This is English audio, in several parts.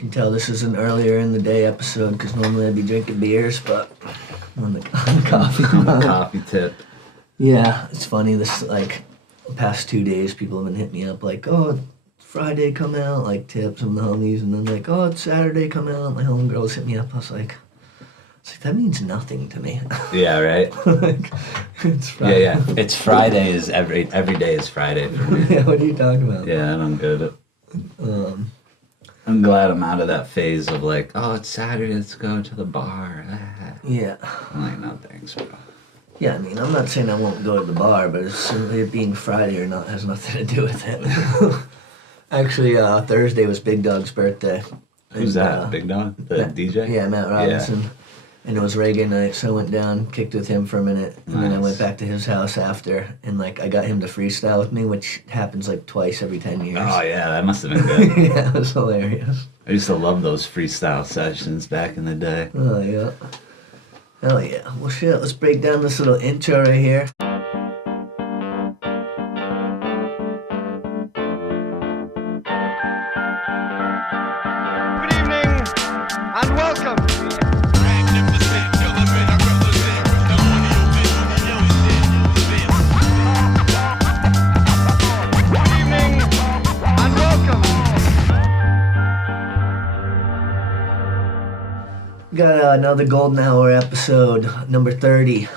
can tell this is an earlier in the day episode because normally I'd be drinking beers, but on the coffee. On the coffee tip. Yeah, it's funny. This like past 2 days, people have been hitting me up like, "Oh, it's Friday come out," like tips from the homies, and then like, "Oh, it's Saturday come out." My homegirls hit me up. I was like, that means nothing to me. Yeah, right. Like, it's Friday. Yeah. It's Friday is every day is Friday for me. Yeah, what are you talking about? Yeah, I don't get it. I'm glad I'm out of that phase of like, oh, it's Saturday, let's go to the bar. Yeah. I'm like, no thanks, bro. Yeah, I mean, I'm not saying I won't go to the bar, but it's simply it being Friday or not has nothing to do with it. Actually, Thursday was Big Dog's birthday. Who's that? Big Dog? The DJ? Yeah, Matt Robinson. Yeah. And it was reggae night, so I went down, kicked with him for a minute, and then I went back to his house after, and like I got him to freestyle with me, which happens like twice every 10 years. Oh yeah, that must have been good. Yeah, it was hilarious. I used to love those freestyle sessions back in the day. Oh yeah. Hell yeah. Well shit, let's break down this little intro right here. Good evening and welcome. Got another Golden Hour episode, number 30.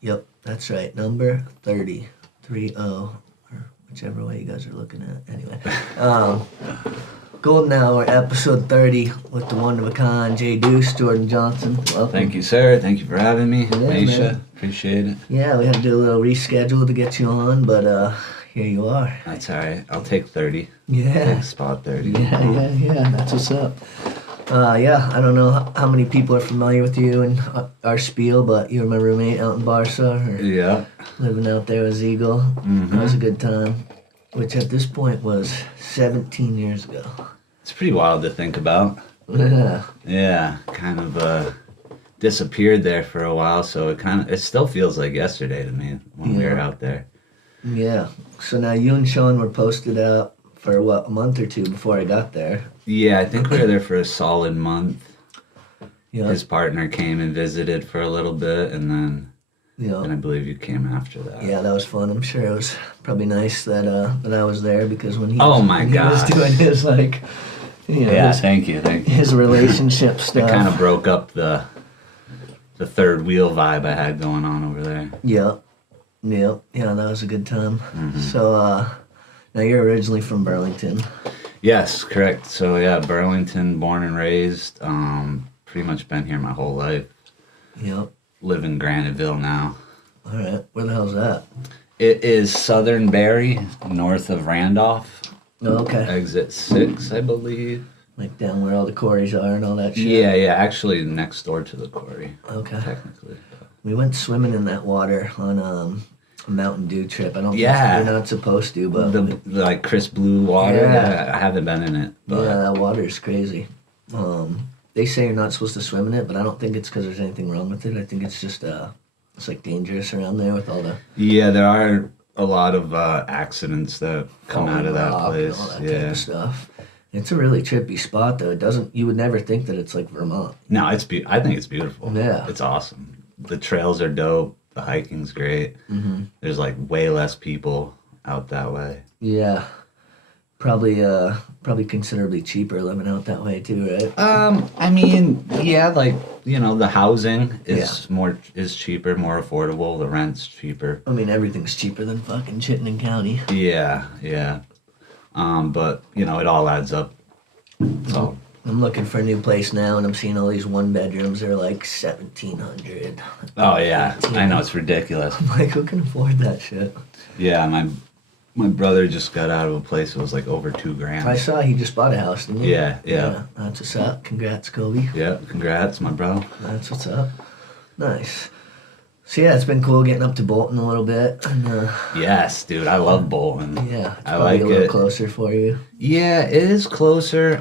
Yep, that's right, number 30. 30, or whichever way you guys are looking at. Anyway, Golden Hour episode 30 with the one-of-a-kind Jay Deuce, Jordan Johnson. Welcome. Thank you, sir. Thank you for having me. Yeah, Machia, man. appreciate it. Yeah, we had to do a little reschedule to get you on, but here you are. That's all right. I'll take 30. Yeah. Take spot 30. Yeah, that's what's up. Yeah, I don't know how many people are familiar with you and our spiel, but you were my roommate out in Barca, or Yeah. living out there with Eagle. Mm-hmm. That was a good time, which at this point was 17 years ago. It's pretty wild to think about. Yeah. Yeah, kind of disappeared there for a while, so it still feels like yesterday to me when we were out there. Yeah. So now you and Shaun were posted out for a month or two before I got there. Yeah, I think we were there for a solid month. Yeah. His partner came and visited for a little bit, and then I believe you came after that. Yeah, that was fun. I'm sure it was probably nice that I was there because when he gosh. was doing his like, thank you. His relationship stuff. It kind of broke up the third wheel vibe I had going on over there. Yeah, that was a good time. Mm-hmm. So now you're originally from Burlington. Yes, correct. So yeah, Burlington, born and raised. Pretty much been here my whole life. Yep. Live in Graniteville now. All right. Where the hell's that? It is Southern Barry, north of Randolph. Oh, okay. Exit 6, I believe. Like down where all the quarries are and all that shit? Yeah, actually next door to the quarry. Okay. Technically. We went swimming in that water on a Mountain Dew trip. I don't think you're not supposed to, but... The like crisp blue water? Yeah, I haven't been in it. But. Yeah, that water is crazy. They say you're not supposed to swim in it, but I don't think it's because there's anything wrong with it. I think it's just, it's like dangerous around there with all the... Yeah, there are a lot of accidents that come out of that place. And all that type of stuff. It's a really trippy spot, though. You would never think that it's like Vermont. No, I think it's beautiful. Yeah. It's awesome. The trails are dope. The hiking's great. Mm-hmm. There's like way less people out that way. Yeah. Probably considerably cheaper living out that way too, right? I mean, yeah, like, the housing is cheaper, more affordable, the rent's cheaper. I mean, everything's cheaper than fucking Chittenden County. Yeah. But, it all adds up. So I'm looking for a new place now, and I'm seeing all these one bedrooms. They're like $1,700. Oh yeah, I know, it's ridiculous. I'm like, who can afford that shit? Yeah, my brother just got out of a place that was like over $2,000. I saw he just bought a house, didn't he? Yeah. That's what's up. Congrats, Kobe. Yeah, congrats, my bro. That's what's up. Nice. So yeah, it's been cool getting up to Bolton a little bit. And, yes, dude, I love Bolton. Yeah, it's I like a little closer for you. Yeah, it is closer.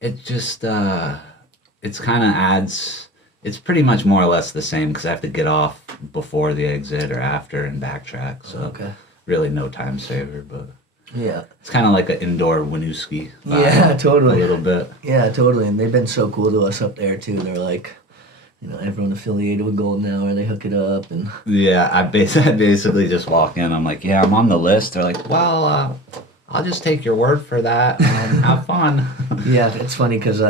It just it's kind of adds. It's pretty much more or less the same because I have to get off before the exit or after and backtrack. So okay. Really no time saver, but Yeah. It's kind of like an indoor Winooski vibe. Yeah, totally. A little bit. Yeah, totally. And they've been so cool to us up there too. They're like, everyone affiliated with Golden Hour, they hook it up and. Yeah, I basically just walk in. I'm like, yeah, I'm on the list. They're like, well, I'll just take your word for that. Have fun. Yeah, it's funny because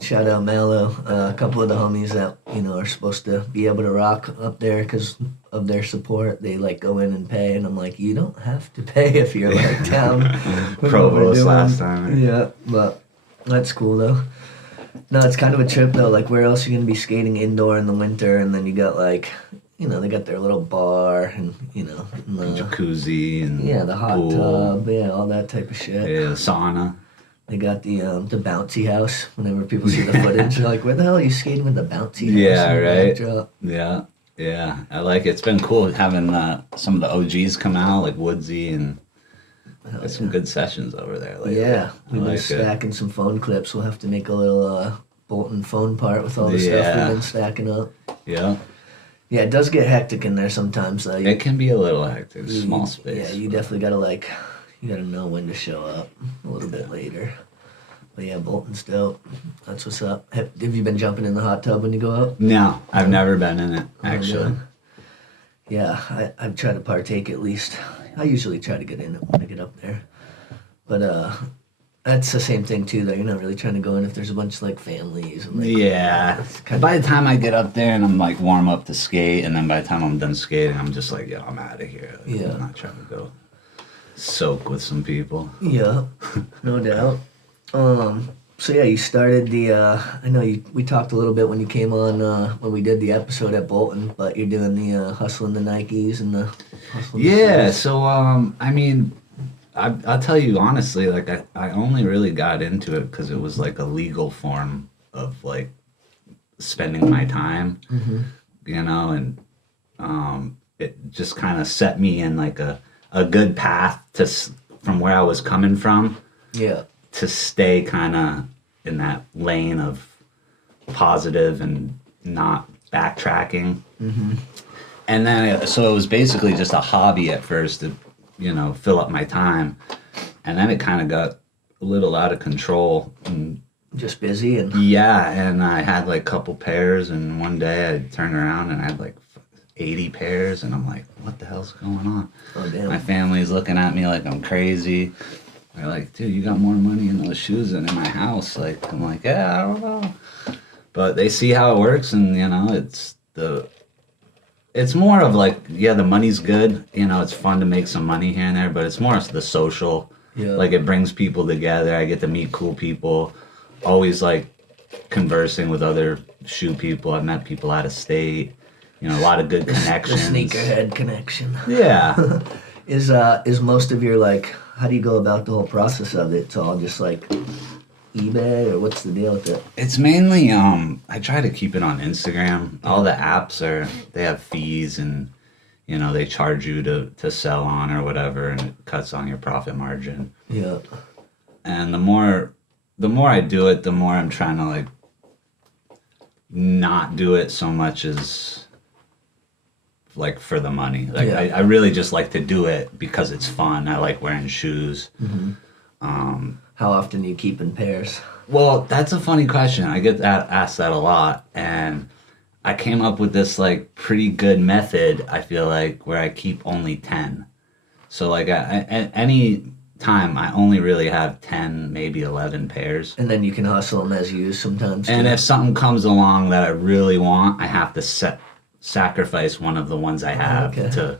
shout out Mallow, a couple of the homies that are supposed to be able to rock up there because of their support. They like go in and pay, and I'm like, you don't have to pay if you're like down. with what we're Provost doing. last time. Yeah, but that's cool though. No, it's kind of a trip though. Like, where else are you gonna be skating indoor in the winter? And then you got like, they got their little bar and and the Jacuzzi and the hot pool. tub, all that type of shit. Yeah, sauna. They got the bouncy house. Whenever people see the footage, they're like, "Where the hell are you skating with the bouncy house?" Yeah, in the right. backdrop? Yeah. I like it. It's been cool having some of the OGs come out, like Woodsy, and there's some good sessions over there lately. Yeah, we've been like stacking some phone clips. We'll have to make a little Bolton phone part with all the stuff we've been stacking up. Yeah. Yeah, it does get hectic in there sometimes. Though. It can be a little hectic. Small space. Yeah, you definitely gotta know when to show up a little bit later. But yeah, Bolton's dope. That's what's up. Have you been jumping in the hot tub when you go out? No, I've never been in it, actually. Yeah, I've tried to partake at least. I usually try to get in it when I get up there. But that's the same thing too though. You're not really trying to go in if there's a bunch of like families and like Yeah. By the time I get up there and I'm like warm up to skate, and then by the time I'm done skating, I'm just like, yeah, I'm out of here. Like, Yeah. I'm not trying to go soak with some people. Yeah, no doubt. So yeah, you started the. I know we talked a little bit when you came on when we did the episode at Bolton, but you're doing the hustling the Nikes and the. Hustling Yeah. the So I mean, I'll tell you honestly, like I only really got into it because it was like a legal form of like spending my time, and it just kind of set me in like a good path from where I was coming from. Yeah. To stay kind of in that lane of positive and not backtracking. And then, so it was basically just a hobby at first to, fill up my time. And then it kind of got a little out of control. And Just busy and. yeah, and I had like a couple pairs, and one day I turned around and I had like 80 pairs, and I'm like, what the hell's going on? Oh damn. My family's looking at me like I'm crazy. They're like, dude, you got more money in those shoes than in my house. Like, I'm like, yeah, I don't know. But they see how it works, and it's more of like, yeah, the money's good. It's fun to make some money here and there, but it's more of the social. Yeah. Like, it brings people together. I get to meet cool people. Always like conversing with other shoe people. I've met people out of state. A lot of good connections. The sneakerhead connection. Yeah. Is most of your like, how do you go about the whole process of it? It's all just like eBay, or what's the deal with it? It's mainly I try to keep it on Instagram. All the apps they have fees, and they charge you to sell on or whatever, and it cuts on your profit margin. Yeah. And the more I do it, the more I'm trying to like not do it so much as like for the money. Like Yeah. I really just like to do it because it's fun. I like wearing shoes. How often do you keep in pairs? Well, that's a funny question. I get asked that a lot, and I came up with this like pretty good method, I feel like, where I keep only 10. So like at any time I only really have 10, maybe 11 pairs. And then you can hustle them as you use sometimes. And too. if something comes along that I really want, I have to sacrifice one of the ones I have Okay.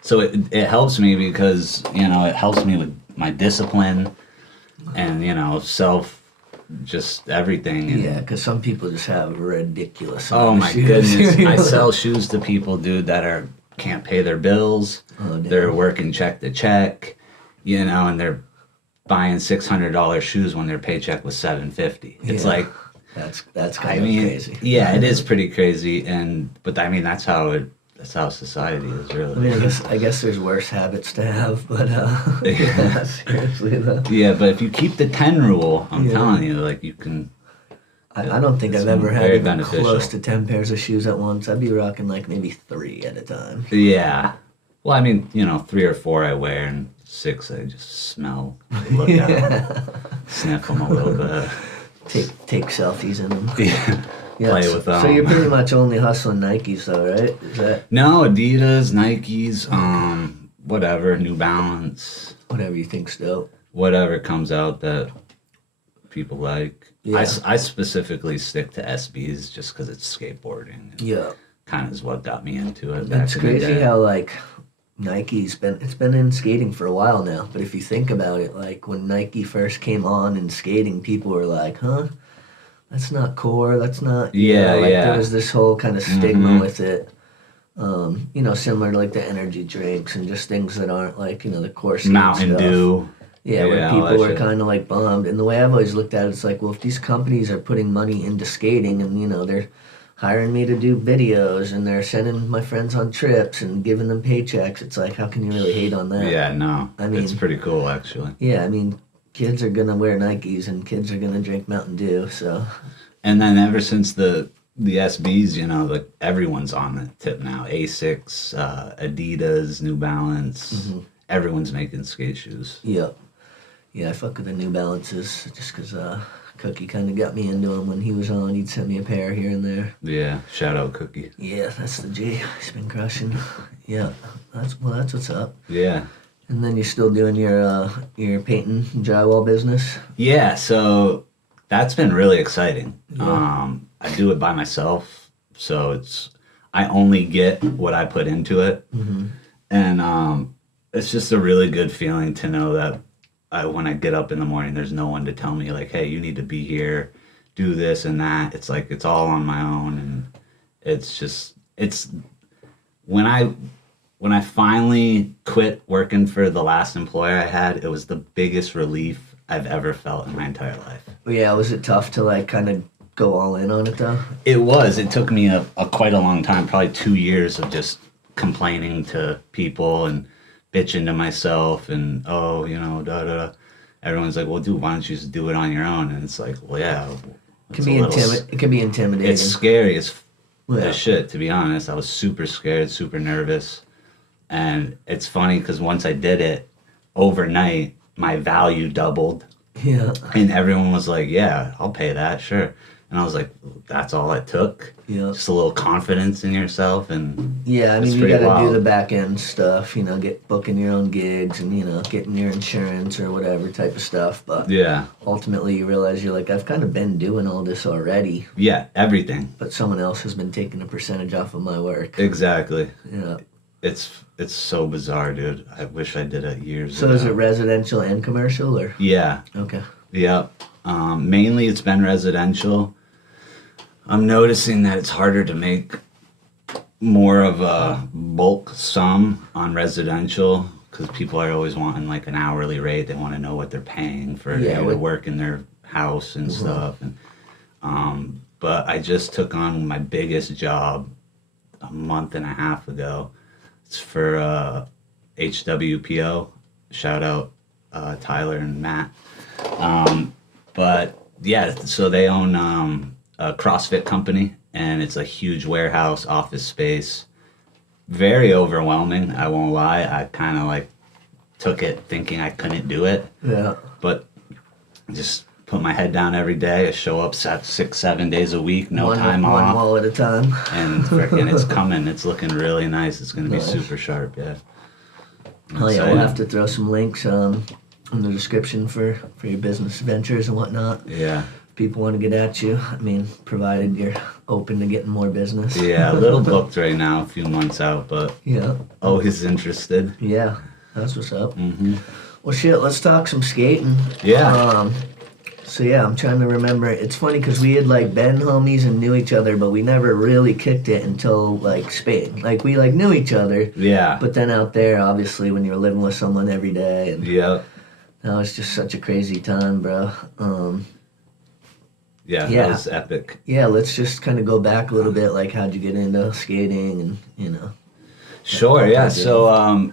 So it helps me because, it helps me with my discipline and, just everything. And, Yeah, because some people just have ridiculous. oh amount of my shoes. goodness. I sell shoes to people, dude, that can't pay their bills. Oh, damn. They're working check to check, and they're buying $600 shoes when their paycheck was $750. It's Yeah. like, That's kind of crazy. yeah, it is pretty crazy, but I mean that's how society is really. I guess there's worse habits to have, but yeah, seriously though. Yeah, but if you keep the 10 rule, I'm Yeah. telling you, like you can. I don't think It's I've ever had very even beneficial. close to 10 pairs of shoes at once. I'd be rocking like maybe 3 at a time. Yeah. Well, I mean, 3 or 4 I wear, and 6, I just smell, look at them, sniff them a little bit. Take selfies in them. Yeah, play with them. So you're pretty much only hustling Nikes though, right? Is that No, Adidas, Nikes, whatever, New Balance. whatever you think's dope? Whatever comes out that people like. Yeah. I specifically stick to SBs just because it's skateboarding. Yeah. Kind of is what got me into it. That's back in the crazy day. how like Nike's been in skating for a while now. But if you think about it, like when Nike first came on in skating, people were like, "Huh, that's not core. That's not." Yeah, like yeah. There was this whole kind of stigma with it. Similar to like the energy drinks and just things that aren't like the core skate Mountain stuff. Dew. Yeah, where Yeah, all people that were shit. kind of like bummed. And the way I've always looked at it, it's like, well, if these companies are putting money into skating and, they're hiring me to do videos and they're sending my friends on trips and giving them paychecks, it's like, how can you really hate on that? Yeah, no. I mean- it's pretty cool, actually. Yeah, I mean, kids are going to wear Nikes and kids are going to drink Mountain Dew, so. And then ever since the SBs, like everyone's on the tip now. Asics, Adidas, New Balance. Everyone's making skate shoes. Yeah. Yeah, I fuck with the New Balances just because Cookie kind of got me into them when he was on. He'd send me a pair here and there. Yeah, shout out Cookie. Yeah, that's the G. He's been crushing. Yeah, that's what's up. Yeah. And then you're still doing your painting and drywall business. Yeah, so that's been really exciting. Yeah. I do it by myself, so I only get what I put into it. And it's just a really good feeling to know that when I get up in the morning, there's no one to tell me like, hey, you need to be here, do this and that. It's like, it's all on my own. And it's when I finally quit working for the last employer I had, it was the biggest relief I've ever felt in my entire life. Yeah, was it tough to like kind of go all in on it though? It was. It took me a quite a long time, probably 2 years of just complaining to people and bitching to myself and da da da. Everyone's like, well, dude, why don't you just do it on your own? And it's like, well, yeah. It can be intimidating. It's scary as Yeah. shit, to be honest. I was super scared, super nervous. And it's funny because once I did it, overnight, my value doubled. Yeah. And everyone was like, yeah, I'll pay that, sure. And I was like, that's all it took. Yeah. Just a little confidence in yourself. And Yeah, I it's mean, you pretty got to do wild. the back end stuff, get booking your own gigs and, getting your insurance or whatever type of stuff. But Yeah. ultimately you realize you're like, I've kind of been doing all this already, Yeah, everything. but someone else has been taking a percentage off of my work. Exactly. Yeah. It's so bizarre, dude. I wish I did it years So ago. is it residential and commercial or? Yeah. Okay. Yep. Mainly it's been residential. I'm noticing that it's harder to make more of a bulk sum on residential because people are always wanting like an hourly rate. They want to know what they're paying for Yeah, to what- work in their house and stuff. And but I just took on my biggest job a month and a half ago. It's for HWPO. Shout out Tyler and Matt. But yeah, so they own a CrossFit company, and it's a huge warehouse office space. Very overwhelming, I won't lie. I kind of like took it thinking I couldn't do it, Yeah. but just put my head down every day. I show up 6-7 days a week, no time One off, wall at a time. and frickin' it's coming. It's looking really nice. It's gonna be Nice. super sharp, yeah. Oh yeah, we'll Excited. have to throw some links in the description for your business ventures and whatnot. Yeah. People want to get at you. I mean, provided you're open to getting more business. Yeah, a little booked right now, a few months out, but Yeah. always interested. Yeah. That's what's up. Hmm. Well, shit. Let's talk some skating. Yeah. So yeah, I'm trying to remember. It's funny because we had like been homies and knew each other, but we never really kicked it until like Spain. Like we like knew each other, Yeah. but then out there, obviously, when you're living with someone every day, and Yeah. that was just such a crazy time, bro. Yeah, Yeah. that was epic. Yeah, let's just kind of go back a little bit. Like, how'd you get into skating, and Sure, yeah. So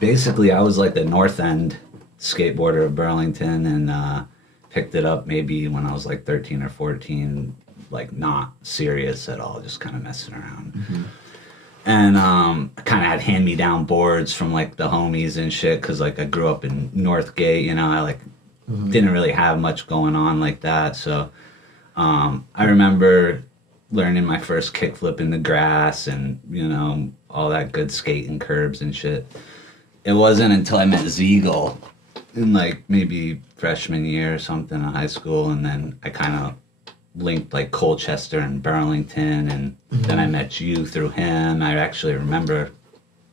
basically, I was like the North End skateboarder of Burlington, and picked it up maybe when I was like 13 or 14, like not serious at all, just kind of messing around. And I kind of had hand-me-down boards from like the homies and shit, because like I grew up in Northgate, you know. I like didn't really have much going on like that. So I remember learning my first kickflip in the grass, and you know, all that good skating curbs and shit. It wasn't until I met Ziegel in like maybe freshman year or something in high school, and then I kind of linked like Colchester and Burlington, and then I met you through him. I actually remember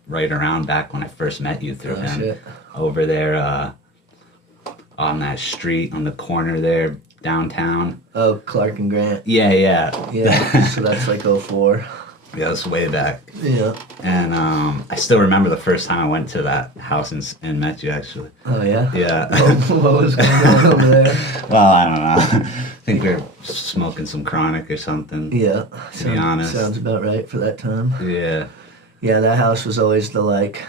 right around back when I first met you through him. Shit. Over there on that street on the corner there downtown. Oh, Clark and Grant. Yeah. Yeah, so that's like '04. Yeah, that's way back. Yeah. And I still remember the first time I went to that house and met you, actually. Oh, yeah? Yeah. What was going on over there? Well, I don't know. I think we were smoking some chronic or something. Yeah. To be honest. Sounds about right for that time. Yeah. Yeah, that house was always the like,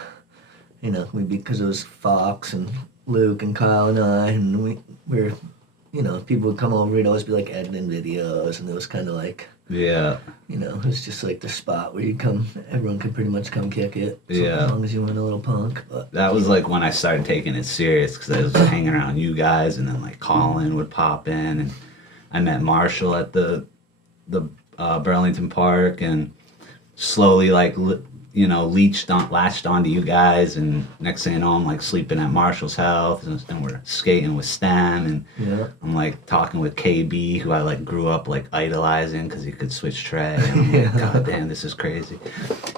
you know, because it was Fox and Luke and Kyle and I, and we were, you know, people would come over, we'd always be like editing videos, and it was kind of like, Yeah. you know, it was just like the spot where everyone could pretty much come kick it. So Yeah. As long as you weren't a little punk. But That was like when I started taking it serious, because I was hanging around you guys, and then like Colin would pop in, and I met Marshall at the Burlington Park, and slowly like you know, latched onto you guys, and next thing you know, I'm like sleeping at Marshall's house, and we're skating with Stan, and yeah. I'm like talking with KB, who I like grew up like idolizing because he could switch tray, and I'm like, God damn, this is crazy.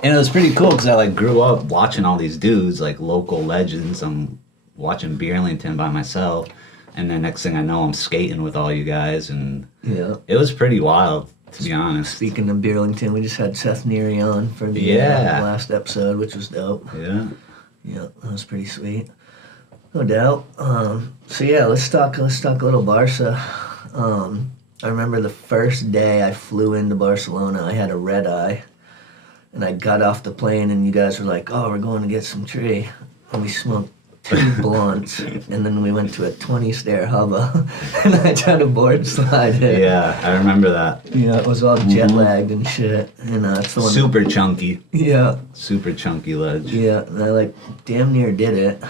And it was pretty cool because I like grew up watching all these dudes, like local legends. I'm watching Burlington by myself, and then next thing I know, I'm skating with all you guys, and Yeah. it was pretty wild, to be honest. Speaking of Burlington, we just had Seth Neary on for the last episode, which was dope. Yeah. Yeah, that was pretty sweet. No doubt. So yeah, let's talk a little Barca. I remember the first day I flew into Barcelona, I had a red eye, and I got off the plane, and you guys were like, "Oh, we're going to get some tree," and we smoked 2 blunts, and then we went to a 20-stair hubba, and I tried to board slide it. Yeah, I remember that. Yeah, it was all jet lagged and shit, and it's the one. Super chunky. Yeah. Super chunky ledge. Yeah, and I like damn near did it,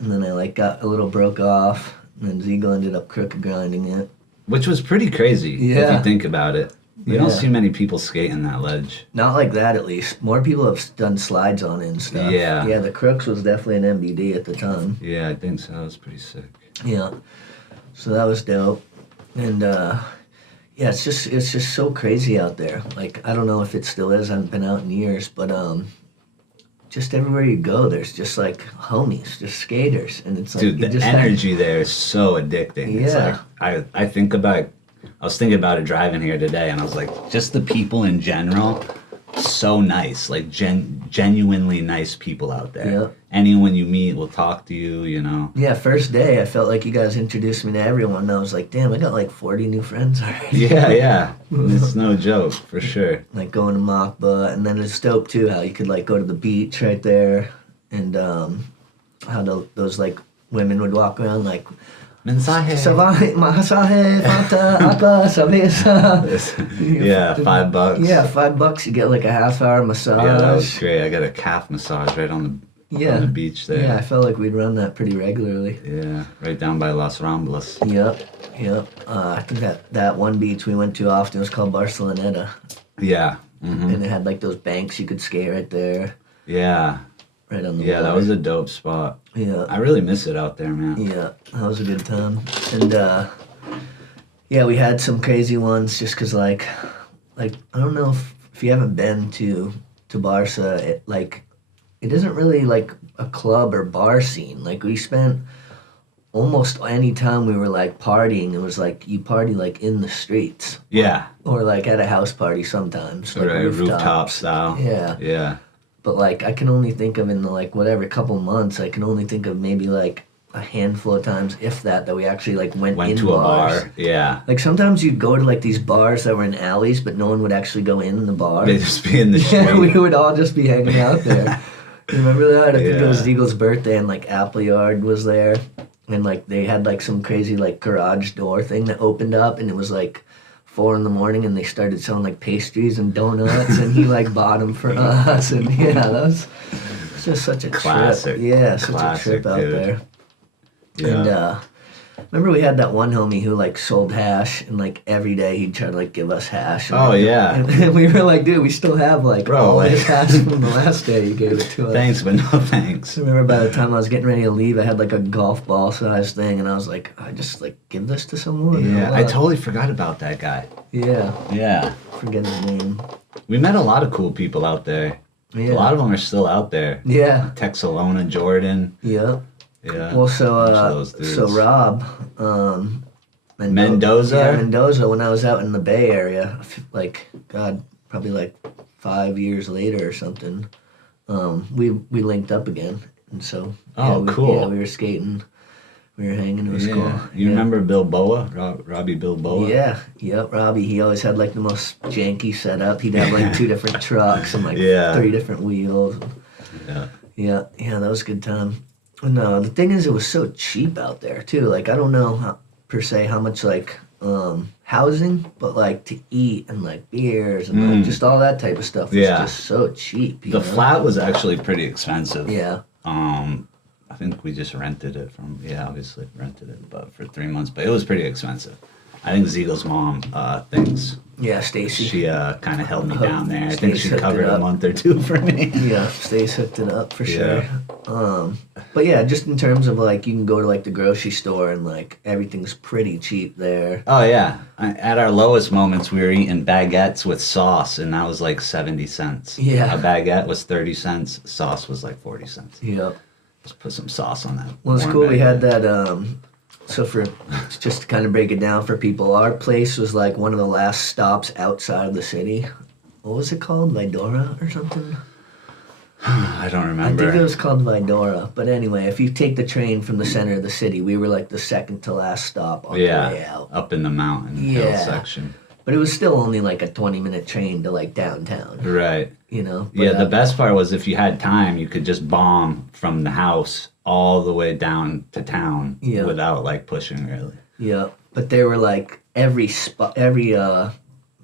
and then I like got a little broke off, and then Ziegel ended up crooked grinding it. Which was pretty crazy if Yeah. you think about it. You don't Yeah. see many people skating that ledge. Not like that, at least. More people have done slides on it and stuff. Yeah. Yeah, the Crooks was definitely an MBD at the time. Yeah, I think so. It was pretty sick. Yeah. So that was dope. And yeah, it's just so crazy out there. Like, I don't know if it still is. I haven't been out in years, but just everywhere you go, there's just like homies, just skaters, and it's like Dude, you the just energy there is so addicting. It's Yeah. like I think about. I was thinking about it driving here today, and I was like, just the people in general, so nice, like genuinely nice people out there. Yeah. Anyone you meet will talk to you, you know. Yeah, first day, I felt like you guys introduced me to everyone, and I was like, damn, I got like 40 new friends already. Yeah. It's no joke, for sure. Like going to Machia, and then it's dope too how you could like go to the beach right there, and how those like women would walk around like, Mensaje. masaje, fanta, apa, cerveza. Yeah, $5. Yeah, $5, you get like a half-hour massage. Yeah, that was great. I got a calf massage right on the beach there. Yeah, I felt like we'd run that pretty regularly. Yeah, right down by Las Ramblas. Yep. I think that one beach we went to often was called Barcelona, Yeah. Mm-hmm. and it had like those banks you could skate right there, Yeah. right on the Yeah, that water. was a dope spot. Yeah. I really miss it out there, man. Yeah, that was a good time. And yeah, we had some crazy ones just because like I don't know if you haven't been to Barca, it isn't really like a club or bar scene. Like we spent almost any time we were like partying, it was like you party like in the streets Yeah. or like at a house party sometimes. Like Right, rooftop style. Yeah. Yeah. But like I can only think of in the like whatever couple months, I can only think of maybe like a handful of times, if that we actually like went in to bars. a bar. Yeah. Like sometimes you'd go to like these bars that were in alleys, but no one would actually go in the bar. They just be in the street. Yeah, we would all just be hanging out there. Remember that? I think it was Yeah. Eagle's birthday, and like Appleyard was there, and like they had like some crazy like garage door thing that opened up, and it was like 4 in the morning, and they started selling like pastries and donuts, and he like bought them for us, and yeah, that was just such a Classic. trip. Yeah, such Classic, a trip out dude. there. Yeah. And remember we had that one homie who like sold hash, and like every day he'd try to like give us hash. And, Oh, yeah. and we were like, dude, we still have like Bro, all like- his hash from the last day you gave it to us. Thanks, but no thanks. I remember by the time I was getting ready to leave, I had like a golf ball size thing, and I was like, I just like give this to someone. Yeah, or I what? totally forgot about that guy. Yeah, Yeah. forget his name. We met a lot of cool people out there. Yeah. A lot of them are still out there. Yeah, Texalona, Jordan. yeah. Yeah. Well, bunch of those so dudes. Rob, Mendoza? Yeah, Mendoza. When I was out in the Bay Area, like probably like 5 years later or something, we linked up again, and so Cool. Yeah, we were skating, we were hanging. It was cool. You remember Bilboa? Robbie Bilboa? Yeah, yep, Robbie. He always had like the most janky setup. He'd have like 2 different trucks and like Yeah. 3 different wheels. Yeah. Yeah, that was a good time. No, the thing is, it was so cheap out there too. Like I don't know per se how much like housing, but like to eat and like beers and like just all that type of stuff was Yeah. just so cheap. You The know? flat was actually pretty expensive. Yeah, I think we just rented it obviously rented it, but for 3 months. But it was pretty expensive. I think Ziegel's mom thinks yeah, Stacy. she kind of held me Hooked- down there. I think Stace she hooked covered it a up. month or 2 for me. Yeah, Stace hooked it up for sure. Yeah. But yeah, just in terms of like you can go to like the grocery store and like everything's pretty cheap there. Oh yeah. At our lowest moments, we were eating baguettes with sauce, and that was like 70 cents. Yeah. A baguette was 30 cents. Sauce was like 40 cents. Yep. Just put some sauce on that. Well, it's warm cool. We had baguette. that. So for just to kind of break it down for people, our place was like one of the last stops outside of the city. What was it called? Vidora or something? I don't I remember. think it was called Vidora. But anyway, if you take the train from the center of the city, we were like the second to last stop on the way out. Up in the mountain hill Yeah. section. But it was still only like a 20-minute train to like downtown. Right. You know? Yeah, But, the best part was if you had time, you could just bomb from the house all the way down to town Yeah. without like pushing really. Yeah, but they were like every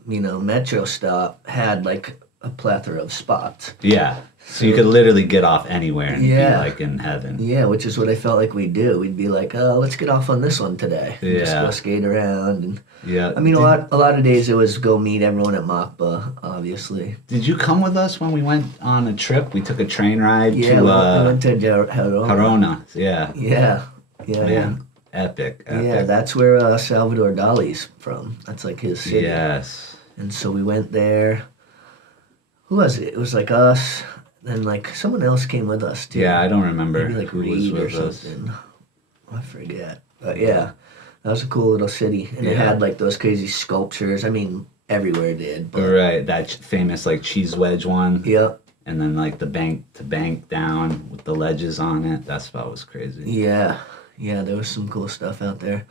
metro stop had like a plethora of spots. Yeah. So you could literally get off anywhere and Yeah. be like in heaven. Yeah, which is what I felt like we'd do. We'd be like, "Oh, let's get off on this one today." And just Yeah. go skate around, and Yeah. I mean, a lot of days it was go meet everyone at Machba, obviously. Did you come with us when we went on a trip? We took a train ride Yeah, to I went to Jarona. Corona. Yeah. Yeah. Man, epic. Yeah, that's where Salvador Dali's from. That's like his city. Yes. And so we went there. Who was it? It was like us. Then like someone else came with us too. Yeah, I don't remember Maybe like who was Reed or with us. something. I forget. But yeah, that was a cool little city, and it Yeah. had like those crazy sculptures. I mean, everywhere did. But Right, that famous like cheese wedge one. yep. And then like the bank to bank down with the ledges on it. That spot was crazy. Yeah, there was some cool stuff out there.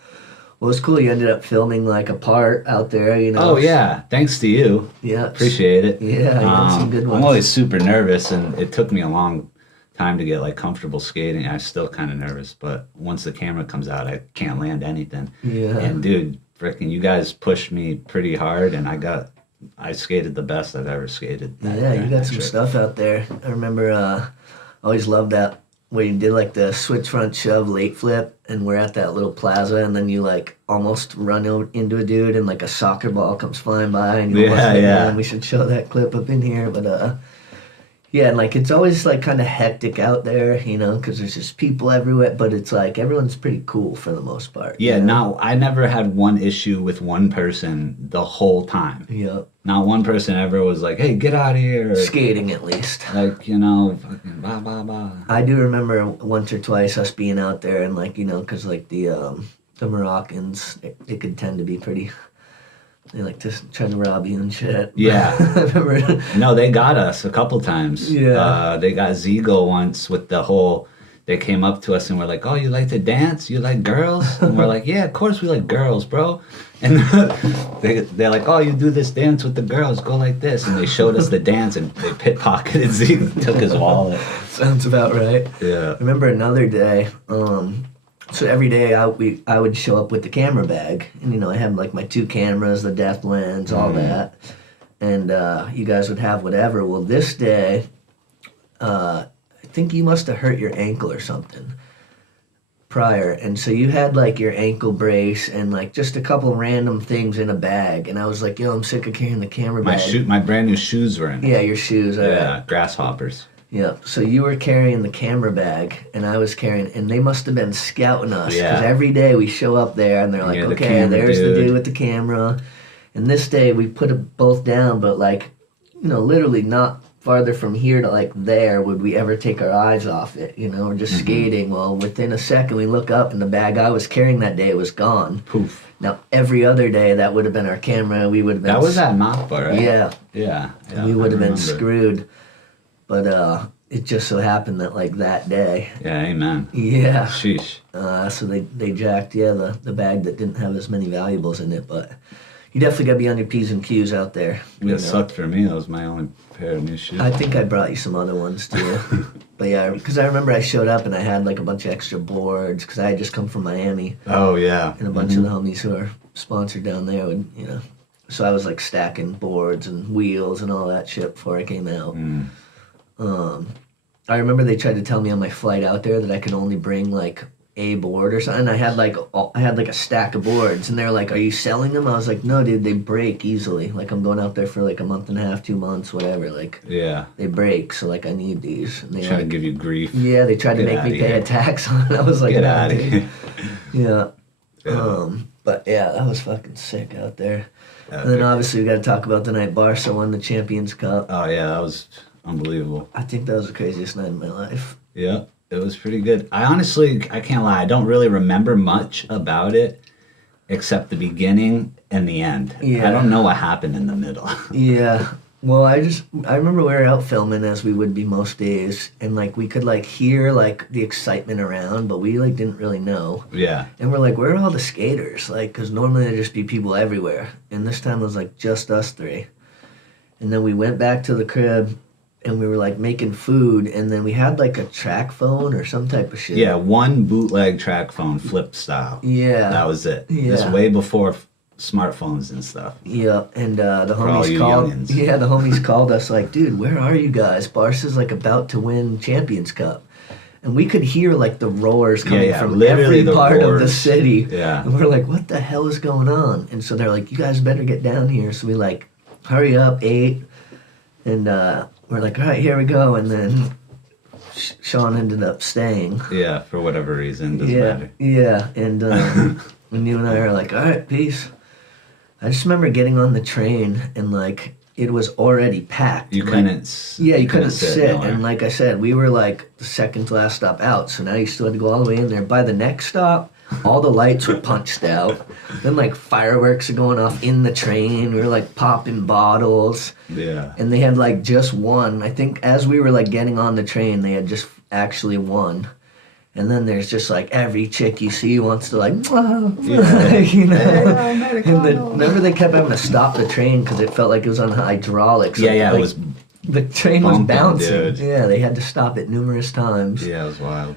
Well, it was cool. You ended up filming like a part out there, you know. Oh yeah, thanks to you. Yeah. Appreciate it. Yeah, you had some good ones. I'm always super nervous, and it took me a long time to get like comfortable skating. I'm still kind of nervous, but once the camera comes out, I can't land anything. Yeah. And dude, frickin', you guys pushed me pretty hard, and I skated the best I've ever skated. Yeah, you during got that some trip. stuff out there. I remember I always loved that where you did like the switch front shove late flip, and we're at that little plaza, and then you like almost run into a dude, and like a soccer ball comes flying by, and you almost hit him. We should show that clip up in here, but yeah, and like it's always like kind of hectic out there, you know, because there's just people everywhere, but it's like everyone's pretty cool for the most part. Yeah, you know? I never had one issue with one person the whole time. Yep. Not one person ever was like, "Hey, get out of here!" Or, Skating at least. like, you know, fucking blah blah blah. I do remember once or twice us being out there, and like, you know, because like the Moroccans, they could tend to be pretty. They like to try to rob you and shit. Yeah. I remember. No, they got us a couple times. Yeah. They got Ziegel once with the whole. They came up to us and were like, "Oh, you like to dance? You like girls?" And we're like, "Yeah, of course we like girls, bro." And they're like, "Oh, you do this dance with the girls? Go like this." And they showed us the dance, and they pickpocketed Ziegel, took his wallet. Sounds about right. Yeah. I remember another day. So every day I would show up with the camera bag, and I had like my 2 cameras, the depth lens, all that, and you guys would have whatever. Well, this day, I think you must have hurt your ankle or something prior, and so you had like your ankle brace and like just a couple random things in a bag, and I was like, yo, I'm sick of carrying the camera bag. My brand new shoes were in it. Yeah, your shoes. Yeah, right. grasshoppers. Yeah, so you were carrying the camera bag, and I was carrying, and they must have been scouting us, because every day we show up there, and they're like, okay, there's the dude with the camera, and this day we put it both down, but like, literally not farther from here to like there would we ever take our eyes off it, we're just skating. Well, within a second we look up, and the bag I was carrying that day was gone. Poof. Now, every other day, that would have been our camera, we would have been... That was at Mappa, right? Yeah. Yeah. We would have been screwed. But it just so happened that like that day. Yeah, amen. Yeah. Sheesh. So they jacked the bag that didn't have as many valuables in it, but you definitely got to be on your P's and Q's out there. It sucked for me. That was my only pair of new shoes. I think I brought you some other ones too. But yeah, because I remember I showed up and I had like a bunch of extra boards because I had just come from Miami. Oh yeah. And a bunch of the homies who are sponsored down there would, So I was like stacking boards and wheels and all that shit before I came out. I remember they tried to tell me on my flight out there that I could only bring like a board or something. I had like a stack of boards, and they're like, "Are you selling them?" I was like, "No, dude, they break easily. Like I'm going out there for like a month and a half, 2 months, whatever. Like they break, so like I need these." And they try to give you grief. Yeah, they tried to make me pay a tax on it. I was like, "Get out of here." Yeah. But yeah, that was fucking sick out there. And then obviously we got to talk about the night Barca won the Champions Cup. Oh yeah, that was unbelievable. I think that was the craziest night of my life. Yeah, it was pretty good. I can't lie, I don't really remember much about it except the beginning and the end. Yeah. I don't know what happened in the middle. Yeah. Well, I remember we were out filming as we would be most days, and like we could like hear like the excitement around, but we like didn't really know. Yeah. And we're like, where are all the skaters? Like, because normally there'd just be people everywhere, and this time it was like just us 3. And then we went back to the crib, and we were like making food, and then we had like a track phone or some type of shit. Yeah, one bootleg track phone, flip style. Yeah. That was it. Yeah. This way before smartphones and stuff. Yeah, and the For all homies you called. youngins. Yeah, the homies called us like, dude, where are you guys? Barca's like about to win Champions Cup, and we could hear like the roars coming from every part of the city. Yeah, and we're like, what the hell is going on? And so they're like, you guys better get down here. So we like, hurry up, 8, and we're like, all right, here we go. And then Shaun ended up staying. Yeah, for whatever reason, doesn't matter. Yeah, and and you and I are like, all right, peace. I just remember getting on the train and like it was already packed. You couldn't. Yeah, you couldn't sit. Nowhere. And like I said, we were like the second to last stop out. So now you still had to go all the way in there. By the next stop, all the lights were punched out. Then like fireworks are going off in the train. We were like popping bottles. Yeah. And they had like just won. I think as we were like getting on the train, they had just actually won. And then there's just like every chick you see wants to like, remember they kept having to stop the train because it felt like it was on hydraulics. Yeah, like, it was. The train was bouncing. Dude. Yeah, they had to stop it numerous times. Yeah, it was wild.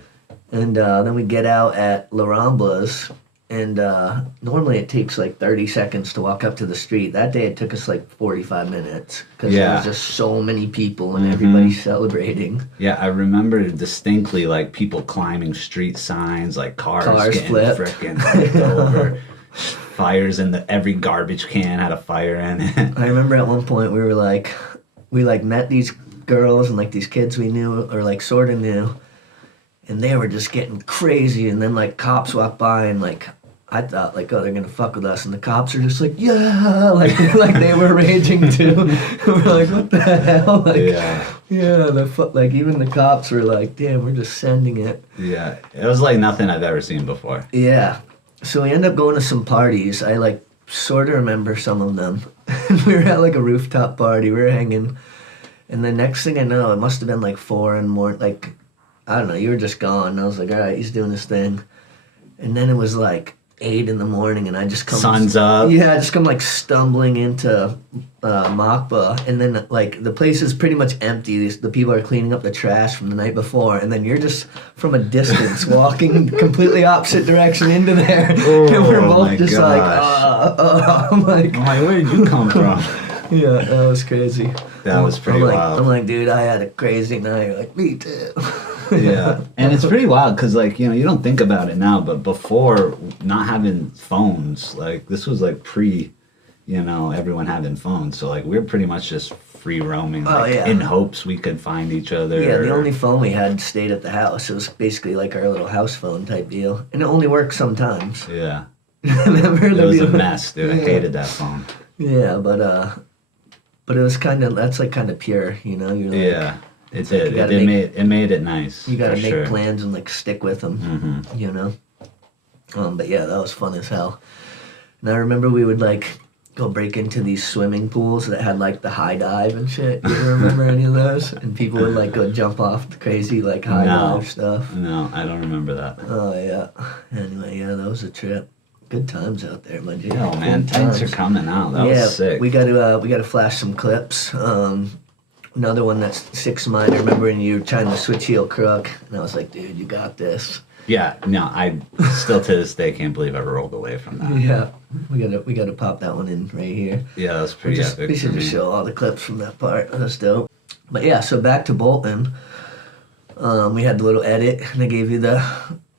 And then we get out at La Ramblas, and normally it takes like 30 seconds to walk up to the street. That day it took us like 45 minutes because there was just so many people and everybody celebrating. Yeah, I remember distinctly like people climbing street signs, like cars getting frickin' flipped over. Fires in every garbage can had a fire in it. I remember at one point we met these girls and like these kids we knew or like sort of knew, and they were just getting crazy, and then like cops walked by, and like I thought like, oh, they're gonna fuck with us, and the cops are just like, yeah, like like they were raging too. We're like, what the hell? Like, like even the cops were like, damn, we're just sending it. Yeah, it was like nothing I've ever seen before. Yeah, so we end up going to some parties. I like sort of remember some of them. We were at like a rooftop party. We were hanging, and the next thing I know, it must have been like 4 and more. Like, I don't know. You were just gone. And I was like, all right, he's doing his thing. And then it was like 8 in the morning, and I just come. Sun's up. Yeah, I just come like stumbling into Machia, and then like the place is pretty much empty. The people are cleaning up the trash from the night before, and then you're just from a distance walking completely opposite direction into there, and we're both just I'm like, where did you come from? Yeah, that was crazy. That was pretty wild. I'm like, dude, I had a crazy night. You're like, me too. Yeah, and it's pretty wild because, like, you know, you don't think about it now, but before not having phones, like, this was like pre, you know, everyone having phones. So, like, we were pretty much just free roaming, like, in hopes we could find each other. Yeah, the only phone we had stayed at the house. It was basically like our little house phone type deal, and it only worked sometimes. Yeah. Remember? It was a mess, dude. Yeah. I hated that phone. Yeah, but it was that's like kind of pure, you know. You're like, yeah. It did. It made it nice. You gotta make plans and like stick with them, you know. But yeah, that was fun as hell. And I remember we would like go break into these swimming pools that had like the high dive and shit. You remember any of those? And people would like go jump off the crazy like high dive stuff. No, I don't remember that. Oh yeah. Anyway, yeah, that was a trip. Good times out there, my dude. Oh man, tanks are coming out. That was sick. We gotta flash some clips. Another one that's 6 mine. I remember when you were trying to switch heel crook, and I was like, dude, you got this. Yeah, no, I still to this day can't believe I rolled away from that. Yeah, we gotta pop that one in right here. Yeah, that was pretty epic. We should just show all the clips from that part. That's dope. But yeah, so back to Bolton. We had the little edit, and I gave you the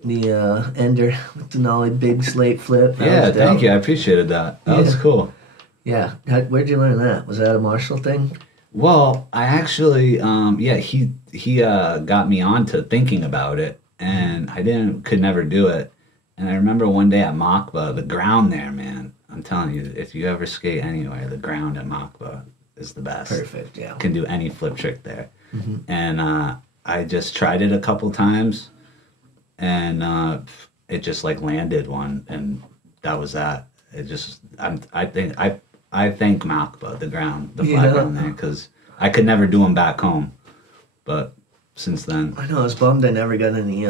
ender with the nollie big slate flip. Yeah, thank you. I appreciated that. That was cool. Yeah, where'd you learn that? Was that a Marshall thing? Well, I actually, he got me onto thinking about it, and I could never do it. And I remember one day at Machia, the ground there, man. I'm telling you, if you ever skate anywhere, the ground at Machia is the best. Perfect, yeah. Can do any flip trick there. And I just tried it a couple times, and it just like landed one, and that was that. It just, I thank Machia, the ground, the flat ground there, because I could never do them back home. But since then, I know I was bummed I never got any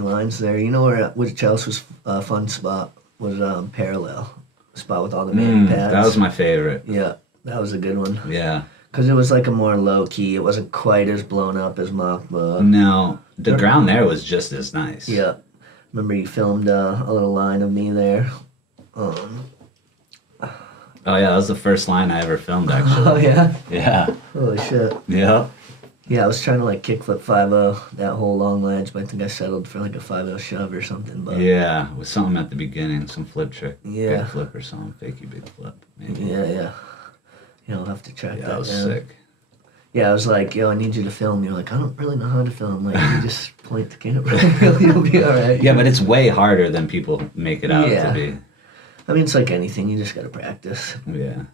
lines there. You know which else was a fun spot was Parallel, spot with all the main pads. That was my favorite. Yeah, that was a good one. Yeah, because it was like a more low key. It wasn't quite as blown up as Machia. No, the ground there was just as nice. Yeah, remember you filmed a little line of me there. Oh yeah, that was the first line I ever filmed actually. Oh yeah? Yeah. Holy shit. Yeah. Yeah, I was trying to like kickflip 5-0 that whole long ledge, but I think I settled for like a 5-0 shove or something. But yeah, with something at the beginning, some flip trick. Yeah. Big flip or something, fakey big flip. Maybe. Yeah. Yeah, I'll have to track that that was down. sick. Yeah, I was like, yo, I need you to film. You're like, I don't really know how to film. Like, you just point the camera. You'll be all right. Yeah, but it's way harder than people make it out to be. I mean, it's like anything. You just got to practice. Yeah.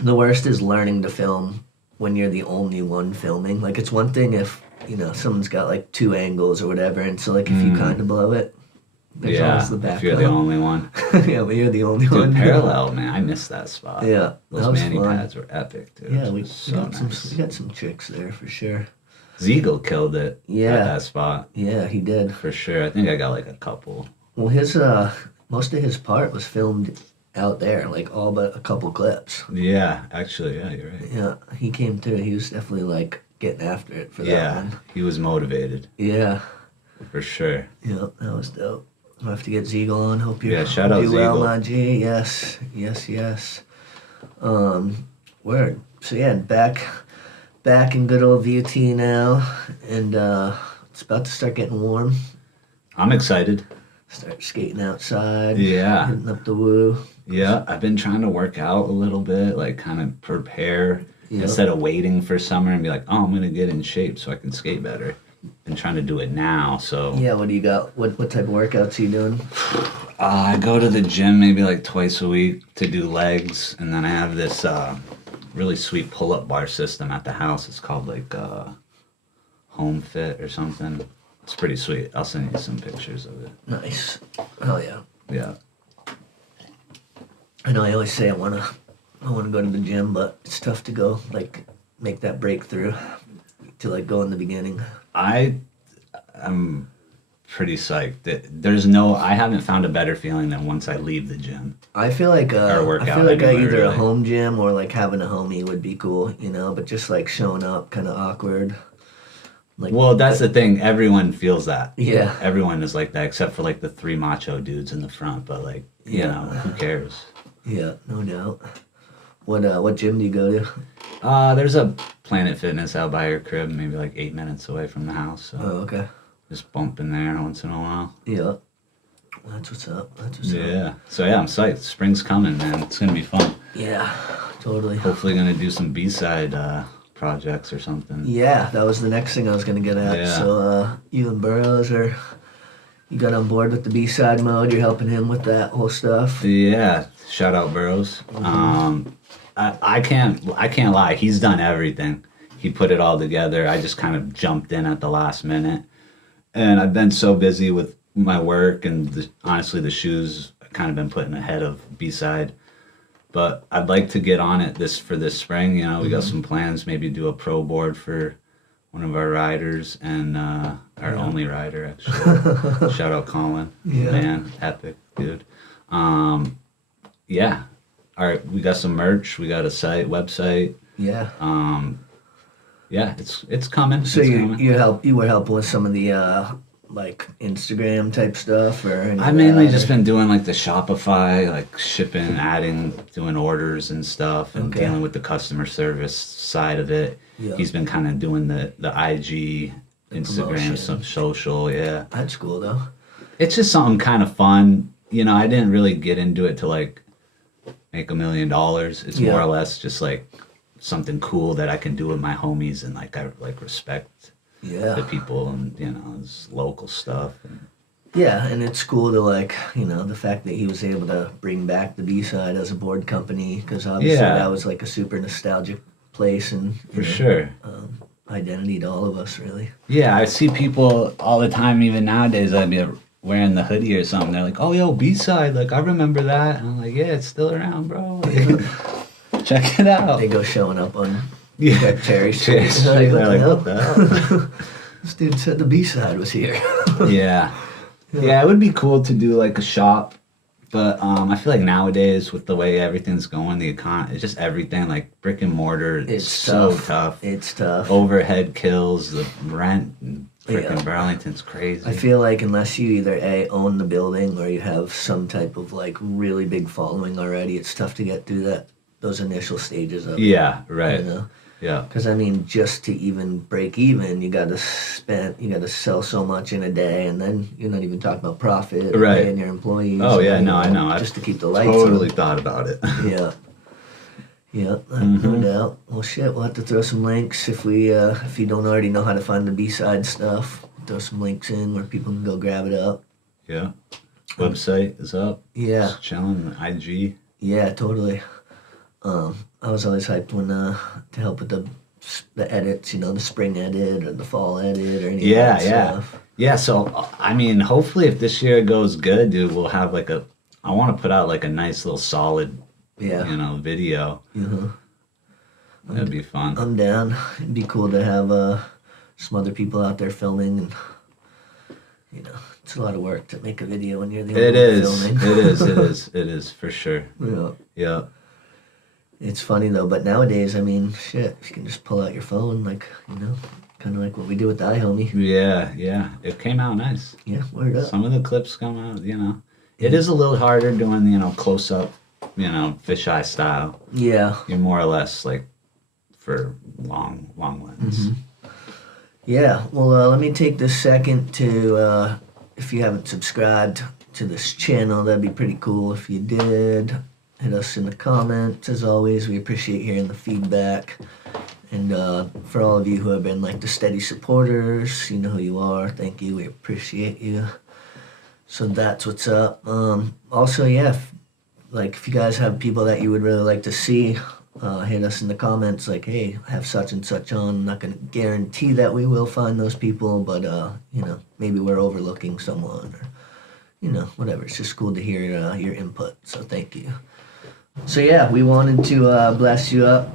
The worst is learning to film when you're the only one filming. Like, it's one thing if, you know, someone's got, like, 2 angles or whatever. And so, like, if you kind of blow it, there's always the backup. If you're the only one. Yeah, but you're the only one. Parallel, man. I missed that spot. Yeah. Those mani pads were epic, dude. Yeah, we got some tricks there for sure. Ziegel killed it at that spot. Yeah, he did. For sure. I think I got, like, a couple. Well, his most of his part was filmed out there, like all but a couple clips. Yeah, actually, yeah, you're right. Yeah, he came through. He was definitely like getting after it for that one. Yeah, he was motivated. Yeah. For sure. Yeah, that was dope. I'll have to get Ziegel on. Hope you shout out do Ziegel. well, my G. Yes. Word. So yeah, back in good old VT now, and it's about to start getting warm. I'm excited. Start skating outside. Yeah. Hitting up the woo. Yeah, I've been trying to work out a little bit, like kind of prepare instead of waiting for summer and be like, oh, I'm going to get in shape so I can skate better. Been trying to do it now, so. Yeah, what do you got? What type of workouts are you doing? I go to the gym maybe like twice a week to do legs, and then I have this really sweet pull-up bar system at the house. It's called like Home Fit or something. It's pretty sweet. I'll send you some pictures of it. Nice. Hell yeah. Yeah. I know I always say I wanna go to the gym, but it's tough to go like make that breakthrough to like go in the beginning. I'm pretty psyched. I haven't found a better feeling than once I leave the gym. I feel like work I out feel like anywhere, either a really. home gym or like having a homie would be cool, but just like showing up kind of awkward. Like, Well, that's the thing. Everyone feels that. Yeah. Everyone is like that, except for like the 3 macho dudes in the front. But like, you know, who cares? Yeah, no doubt. What gym do you go to? There's a Planet Fitness out by your crib, maybe like 8 minutes away from the house. So Oh, okay. just bump in there once in a while. Yeah. That's what's up. That's what's up. Yeah. So yeah, I'm psyched. Spring's coming, man. It's gonna be fun. Yeah, totally. Hopefully, gonna do some B-side projects or something. Yeah, that was the next thing I was gonna get at. Yeah. So you and Burroughs you got on board with the B-side mode. You're helping him with that whole stuff. Yeah. Shout out Burroughs. I can't lie. He's done everything. He put it all together. I just kind of jumped in at the last minute, and I've been so busy with my work and honestly the shoes. I've kind of been putting ahead of B-side. But I'd like to get on it for this spring. You know, we got some plans. Maybe do a pro board for one of our riders and our only rider actually. Shout out Colin, man, epic dude. Yeah, all right. We got some merch. We got a website. Yeah. Yeah, it's coming. So it's you coming. you were helping with some of the like Instagram type stuff or any I of mainly that, just or- been doing like the Shopify, like shipping, doing orders and stuff, and Okay. dealing with the customer service side of it. Yeah. He's been kind of doing the IG, Instagram, promotion. some social. Yeah, That's cool though. it's just something kind of fun. You know, I didn't really get into it to like make $1 million. It's Yeah. more or less just like something cool that I can do with my homies and like I like respect the Yeah. people and it's local stuff. And, Yeah, and it's cool to like, the fact that he was able to bring back the B-side as a board company, because obviously Yeah. that was like a super nostalgic place and for sure. identity to all of us, really. Yeah, I see people all the time, even nowadays. I'd be wearing the hoodie or something. They're like, "Oh, yo, B-side, like I remember that." And I'm like, "Yeah, it's still around, bro. Like, check it out." They go showing up on Yeah, Cherry Street. They're like, "What "What the hell?" This dude said the B-side was here. Yeah, it would be cool to do like a shop, but I feel like nowadays with the way everything's going, the it's just everything like brick and mortar. It's so tough. It's tough. Overhead kills, the rent in freaking Yeah. Burlington's crazy. I feel like unless you either own the building or you have some type of like really big following already, it's tough to get through those initial stages of it. Yeah, right. Yeah. Because I mean, just to even break even, you got to sell so much in a day, and then you're not even talking about profit, Right. paying your employees. Oh yeah, no, I know. Just I've to keep the lights totally on. thought about it. Yeah. Yeah, Mm-hmm. no doubt. Well, shit, we'll have to throw some links if you don't already know how to find the B-side stuff. Throw some links in where people can go grab it up. Yeah. Website is up. Yeah. Just chilling. IG. Yeah, totally. I was always hyped when to help with the edits, the spring edit or the fall edit or any of that stuff. Yeah, so I mean, hopefully if this year goes good, dude, we'll have like I want to put out like a nice little solid, Yeah. video. Uh-huh. That'd be fun. I'm down. It'd be cool to have some other people out there filming, and it's a lot of work to make a video when you're the only It one is. filming. It is for sure. Yeah. Yeah. It's funny though, but nowadays, I mean, shit, you can just pull out your phone, like, kind of like what we do with the iHomie. Yeah. It came out nice. Yeah, word up. Some of the clips come out, It is a little harder doing, close up, fisheye style. Yeah. You're more or less like for long lens. Mm-hmm. Yeah, well, let me take this second to, if you haven't subscribed to this channel, that'd be pretty cool if you did. Hit us in the comments. As always, we appreciate hearing the feedback. And for all of you who have been like the steady supporters, you know who you are. Thank you. We appreciate you. So that's what's up. Also, yeah, if you guys have people that you would really like to see, hit us in the comments like, hey, I have such and such on. I'm not going to guarantee that we will find those people, but, maybe we're overlooking someone or, whatever. It's just cool to hear your input. So thank you. So yeah, we wanted to bless you up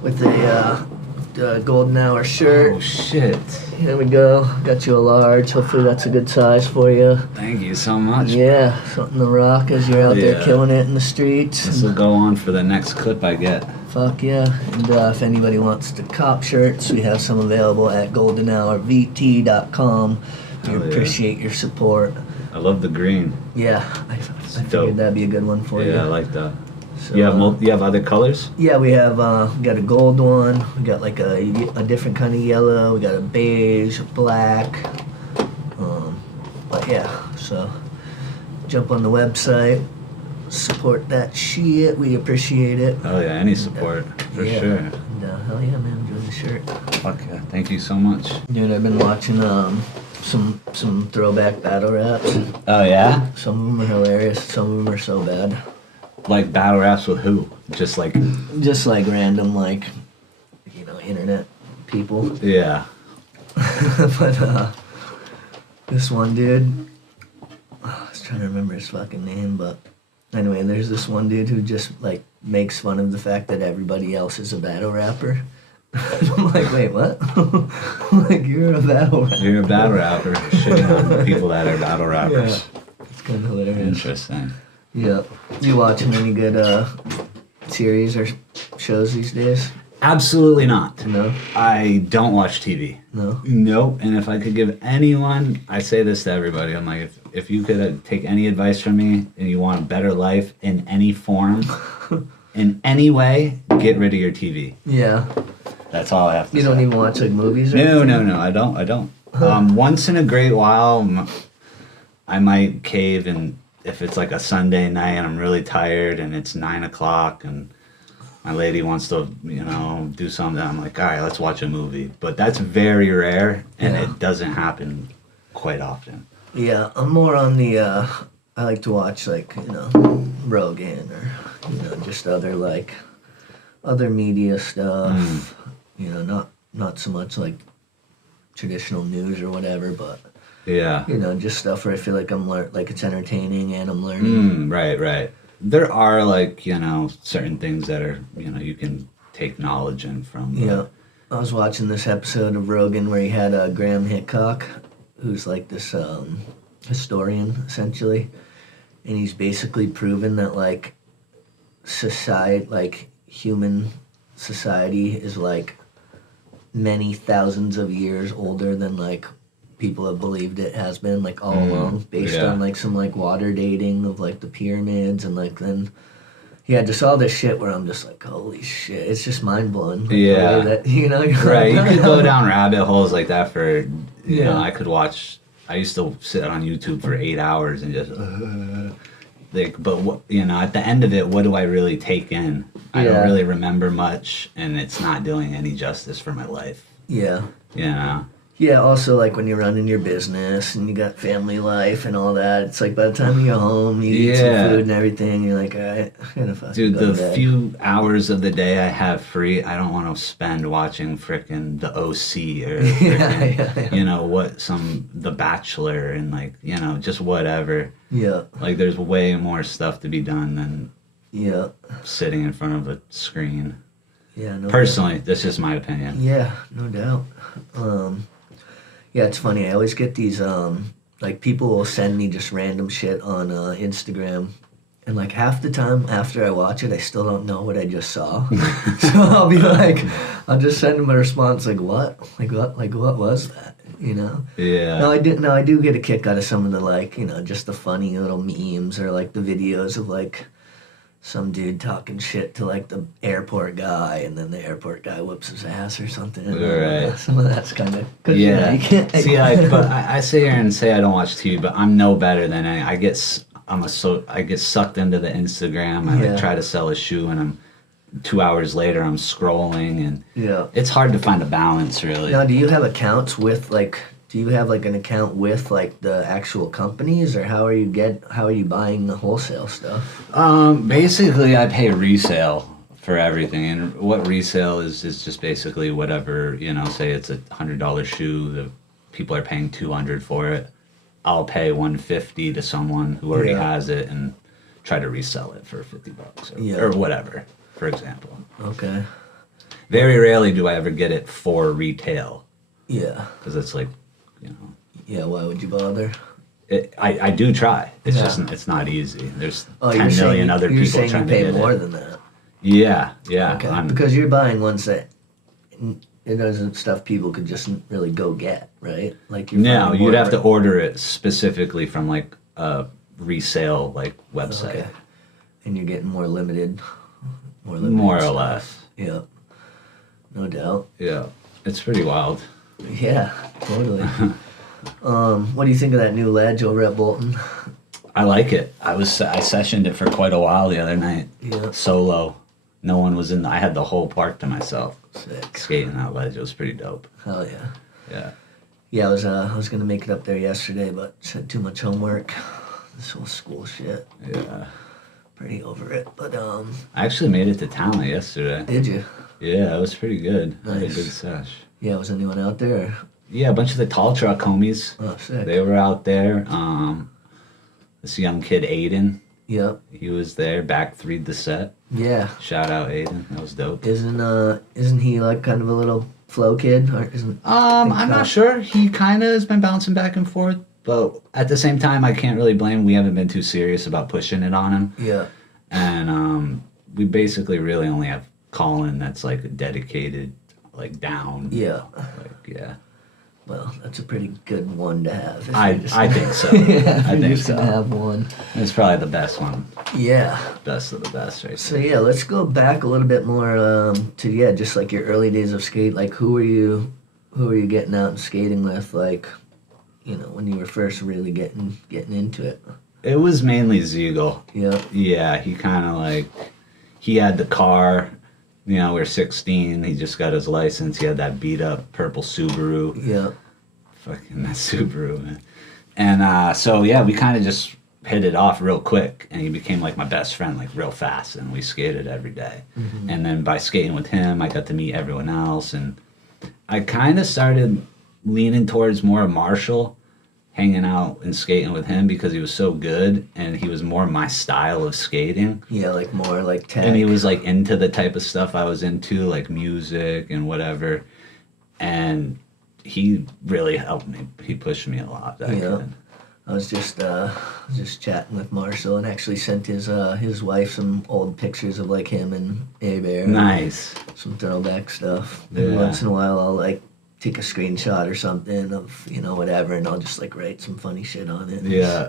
with a golden hour shirt. Oh shit! Here we go. Got you a large. Hopefully that's a good size for you. Thank you so much. Yeah, something to rock as you're out there killing it in the streets. This will go on for the next clip I get. Fuck yeah. And if anybody wants to cop shirts, we have some available at goldenhourvt.com. We appreciate your support. I love the green. Yeah, I figured that'd be a good one for you. Yeah, I like that. So, you have other colors? Yeah, we have we got a gold one. We got like a different kind of yellow. We got a beige, a black. But yeah, so jump on the website, support that shit. We appreciate it. Oh yeah, any support for sure. And, hell yeah, man, enjoy the shirt. Fuck yeah, thank you so much. Dude, I've been watching some throwback battle raps. Oh yeah? Some of them are hilarious. Some of them are so bad. Like battle raps with who? Just like random internet people. Yeah. But this one dude, I was trying to remember his fucking name, but anyway, there's this one dude who just like makes fun of the fact that everybody else is a battle rapper. I'm like, wait, what? I'm like, you're a battle rapper. You're a battle rapper. Shitting on people that are battle rappers. Yeah. It's kind of hilarious. Interesting. Yeah. You watching any good series or shows these days? Absolutely not. No? I don't watch TV. No? Nope. And if I could give anyone, I say this to everybody, I'm like, if you could take any advice from me and you want a better life in any form, in any way, get rid of your TV. Yeah. That's all I have to say. You don't even watch like movies or No, anything? I don't. Once in a great while, I might cave, and if it's like a Sunday night and I'm really tired and it's 9 o'clock and my lady wants to, do something, I'm like, all right, let's watch a movie. But that's very rare, and it doesn't happen quite often. Yeah, I'm more on the, I like to watch Rogan or, just other media stuff. Not so much like traditional news or whatever, but yeah, just stuff where I feel like I'm like it's entertaining and I'm learning. Right. There are certain things that are you can take knowledge in from. Yeah, I was watching this episode of Rogan where he had Graham Hickok, who's like this historian essentially, and he's basically proven that like human society is like many thousands of years older than like people have believed it has been like all along, based on like some like water dating of like the pyramids, and like then just all this shit where I'm just like, holy shit, it's just mind blowing. Like, yeah, that, you're right. Like, you could go down rabbit holes like that for you know. Yeah. I could watch. I used to sit on YouTube for 8 hours and just but what, at the end of it, what do I really take in? I don't really remember much, and it's not doing any justice for my life. Yeah. Yeah, also like when you're running your business and you got family life and all that, it's like by the time you go home, you eat some food and everything, you're like, all right, I'm gonna fucking dude, go to the bed. few hours of the day I have free, I don't want to spend watching frickin' The OC or frickin', The Bachelor and just whatever. Yeah. Like there's way more stuff to be done than sitting in front of a screen. Yeah. No Personally, that's just my opinion. Yeah, no doubt. Yeah, it's funny. I always get these, like, people will send me just random shit on Instagram. And, like, half the time after I watch it, I still don't know what I just saw. So I'll be like, I'll just send them a response, like, what? Like, what was that? Yeah. No, I do get a kick out of some of the, just the funny little memes or, like, the videos of, like, some dude talking shit to like the airport guy, and then the airport guy whoops his ass or something. Right. Some of that's kind of yeah. You can't. See, but I sit here and say I don't watch TV, but I'm no better than any. I get sucked into the Instagram. I try to sell a shoe, and I'm 2 hours later I'm scrolling, and it's hard to find a balance really. Now, do you have accounts with Do you have like an account with like the actual companies, or how are you buying the wholesale stuff? Basically I pay resale for everything, and what resale is just basically whatever, say it's $100 shoe, the people are paying $200 for it. I'll pay $150 to someone who already has it and try to resell it for $50 or whatever, for example. Okay. Very rarely do I ever get it for retail Yeah. because it's like, you know, Yeah, why would you bother? I do try. It's Yeah. just it's not easy. There's Oh, 10 million other you're people saying trying you pay to get more it. than that. Yeah, yeah. Okay. Because you're buying ones that it isn't stuff people could just really go get, right? Like you're No, finding you'd more have to order it specifically from like a resale like website. Okay. And you're getting more limited. More or stuff. less. Yeah. No doubt. Yeah. It's pretty wild. Yeah, totally. What do you think of that new ledge over at Bolton? I like it. I sessioned it for quite a while the other night. Yeah. Solo. No one was in. I had the whole park to myself. Sick. Skating that ledge. It was pretty dope. Hell yeah. Yeah. Yeah, I was gonna make it up there yesterday, but just had too much homework. This whole school shit. Yeah. Pretty over it. But I actually made it to town yesterday. did you? Yeah, it was pretty good. I had a Nice. good sesh. Yeah, was anyone out there? Or? Yeah, a bunch of the tall truck homies. Oh, sick. They were out there. This young kid, Aiden, Yep. he was there. Back three'd the set. Yeah. Shout out Aiden. That was dope. Isn't he like kind of a little flow kid? Or isn't? I'm not sure. He kind of has been bouncing back and forth, but at the same time, I can't really blame him. We haven't been too serious about pushing it on him. Yeah. And we basically really only have Colin that's like dedicated, like down. Yeah. Like, yeah. Well, that's a pretty good one to have. if I you're just- think so. yeah, I if you're think just so. gonna have one. It's probably the best one. Yeah. Best of the best, right? So yeah, let's go back a little bit more to just like your early days of skate. Like who were you getting out and skating with? Like, you know, when you were first really getting into it. It was mainly Ziegel. Yeah. Yeah, he kind of like, he had the car. You know, we were 16. He just got his license. He had that beat up purple Subaru. Yeah. Fucking that Subaru, man. And so, yeah, we kind of just hit it off real quick. And he became like my best friend, like real fast. And we skated every day. Mm-hmm. And then by skating with him, I got to meet everyone else. And I kind of started leaning towards more Marshall, hanging out and skating with him because he was so good and he was more my style of skating. Yeah, like more like tech. And he was like into the type of stuff I was into, like music and whatever. And he really helped me. He pushed me a lot back then. I was just chatting with Marshall and actually sent his wife some old pictures of like him and A-Bear. Nice. Some throwback stuff. Yeah. And once in a while I'll like take a screenshot or something of, you know, whatever, and I'll just like write some funny shit on it. Yeah.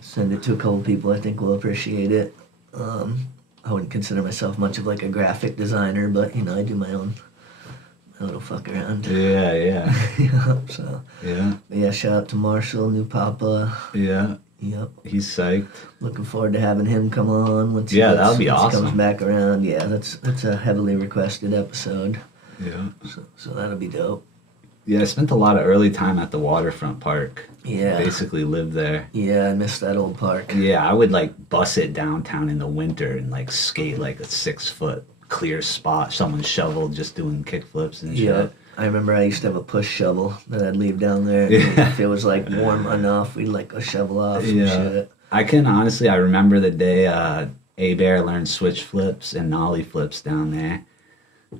Send it to a couple people I think will appreciate it. I wouldn't consider myself much of like a graphic designer, but you know, I do my little fuck around. Yeah, yeah. Yeah, so Yeah. but yeah, shout out to Marshall, new Papa. Yeah. Yep. He's psyched. Looking forward to having him come on once Yeah, that would be once he awesome. comes back around. Yeah, that's a heavily requested episode. Yeah. So that'll be dope. Yeah, I spent a lot of early time at the waterfront park. Yeah. Basically lived there. Yeah, I missed that old park. Yeah, I would like bus it downtown in the winter and like skate like a 6-foot clear spot. Someone shoveled just doing kickflips and shit. Yeah. I remember I used to have a push shovel that I'd leave down there. Yeah. If it was like warm enough, we'd like go shovel off some Yeah. shit. I can honestly, I remember the day A-Bear learned switch flips and nollie flips down there.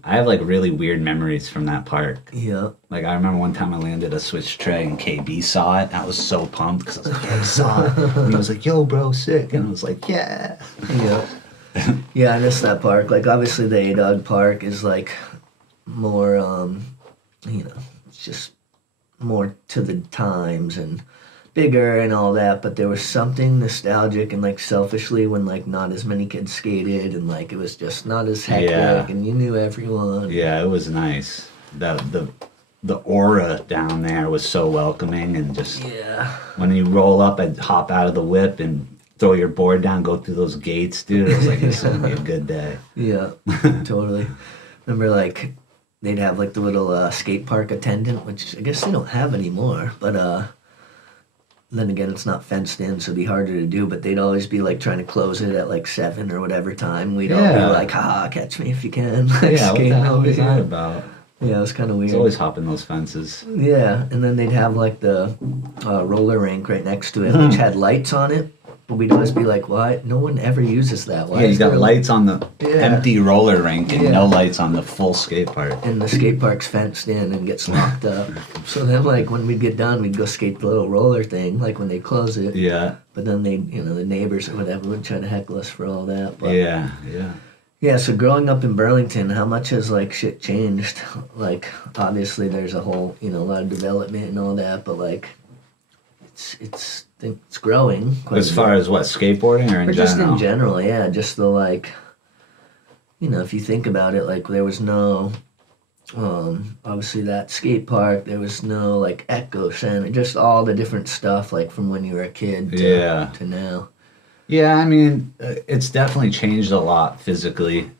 I have like really weird memories from that park. Yeah. Like I remember one time I landed a switch tray and KB saw it. I was so pumped because I was like, yeah, he saw it. And he was like, yo, bro, sick. And I was like, yeah. Yeah. Yeah, I miss that park. Like obviously the A-Dog Park is like more you know, it's just more to the times and bigger and all that, but there was something nostalgic and like selfishly when like not as many kids skated and like it was just not as hectic Yeah. and you knew everyone. Yeah, it was nice. The aura down there was so welcoming and just Yeah. when you roll up and hop out of the whip and throw your board down, go through those gates, dude. It was like, this is gonna be a good day. Yeah, totally. Remember, like, they'd have, like, the little skate park attendant, which I guess they don't have anymore, but, then again, it's not fenced in, so it'd be harder to do, but they'd always be, like, trying to close it at, like, 7 or whatever time. We'd all be Yeah. like, haha, catch me if you can. Like, Yeah, what skating the hell over is that here. about? Yeah, it was kind of weird. It's always hopping those fences. Yeah, and then they'd have, like, the roller rink right next to it, which had lights on it. but we'd always be like, why? No one ever uses that. Why Yeah, you is got there lights on the empty roller rink and Yeah. no lights on the full skate park. And the skate park's fenced in and gets locked up. So then, like, when we'd get done, we'd go skate the little roller thing, like when they close it. Yeah, But then they, the neighbors or whatever would try to heckle us for all that. But yeah. yeah, so growing up in Burlington, how much has like shit changed? Like obviously there's a whole, a lot of development and all that, but like it's growing quite As a far bit. as what, skateboarding or in Or general? just in general, yeah, just the like if you think about it, like there was no obviously that skate park, there was no like echo center, just all the different stuff like from when you were a kid to now. Yeah, I mean, it's definitely changed a lot physically,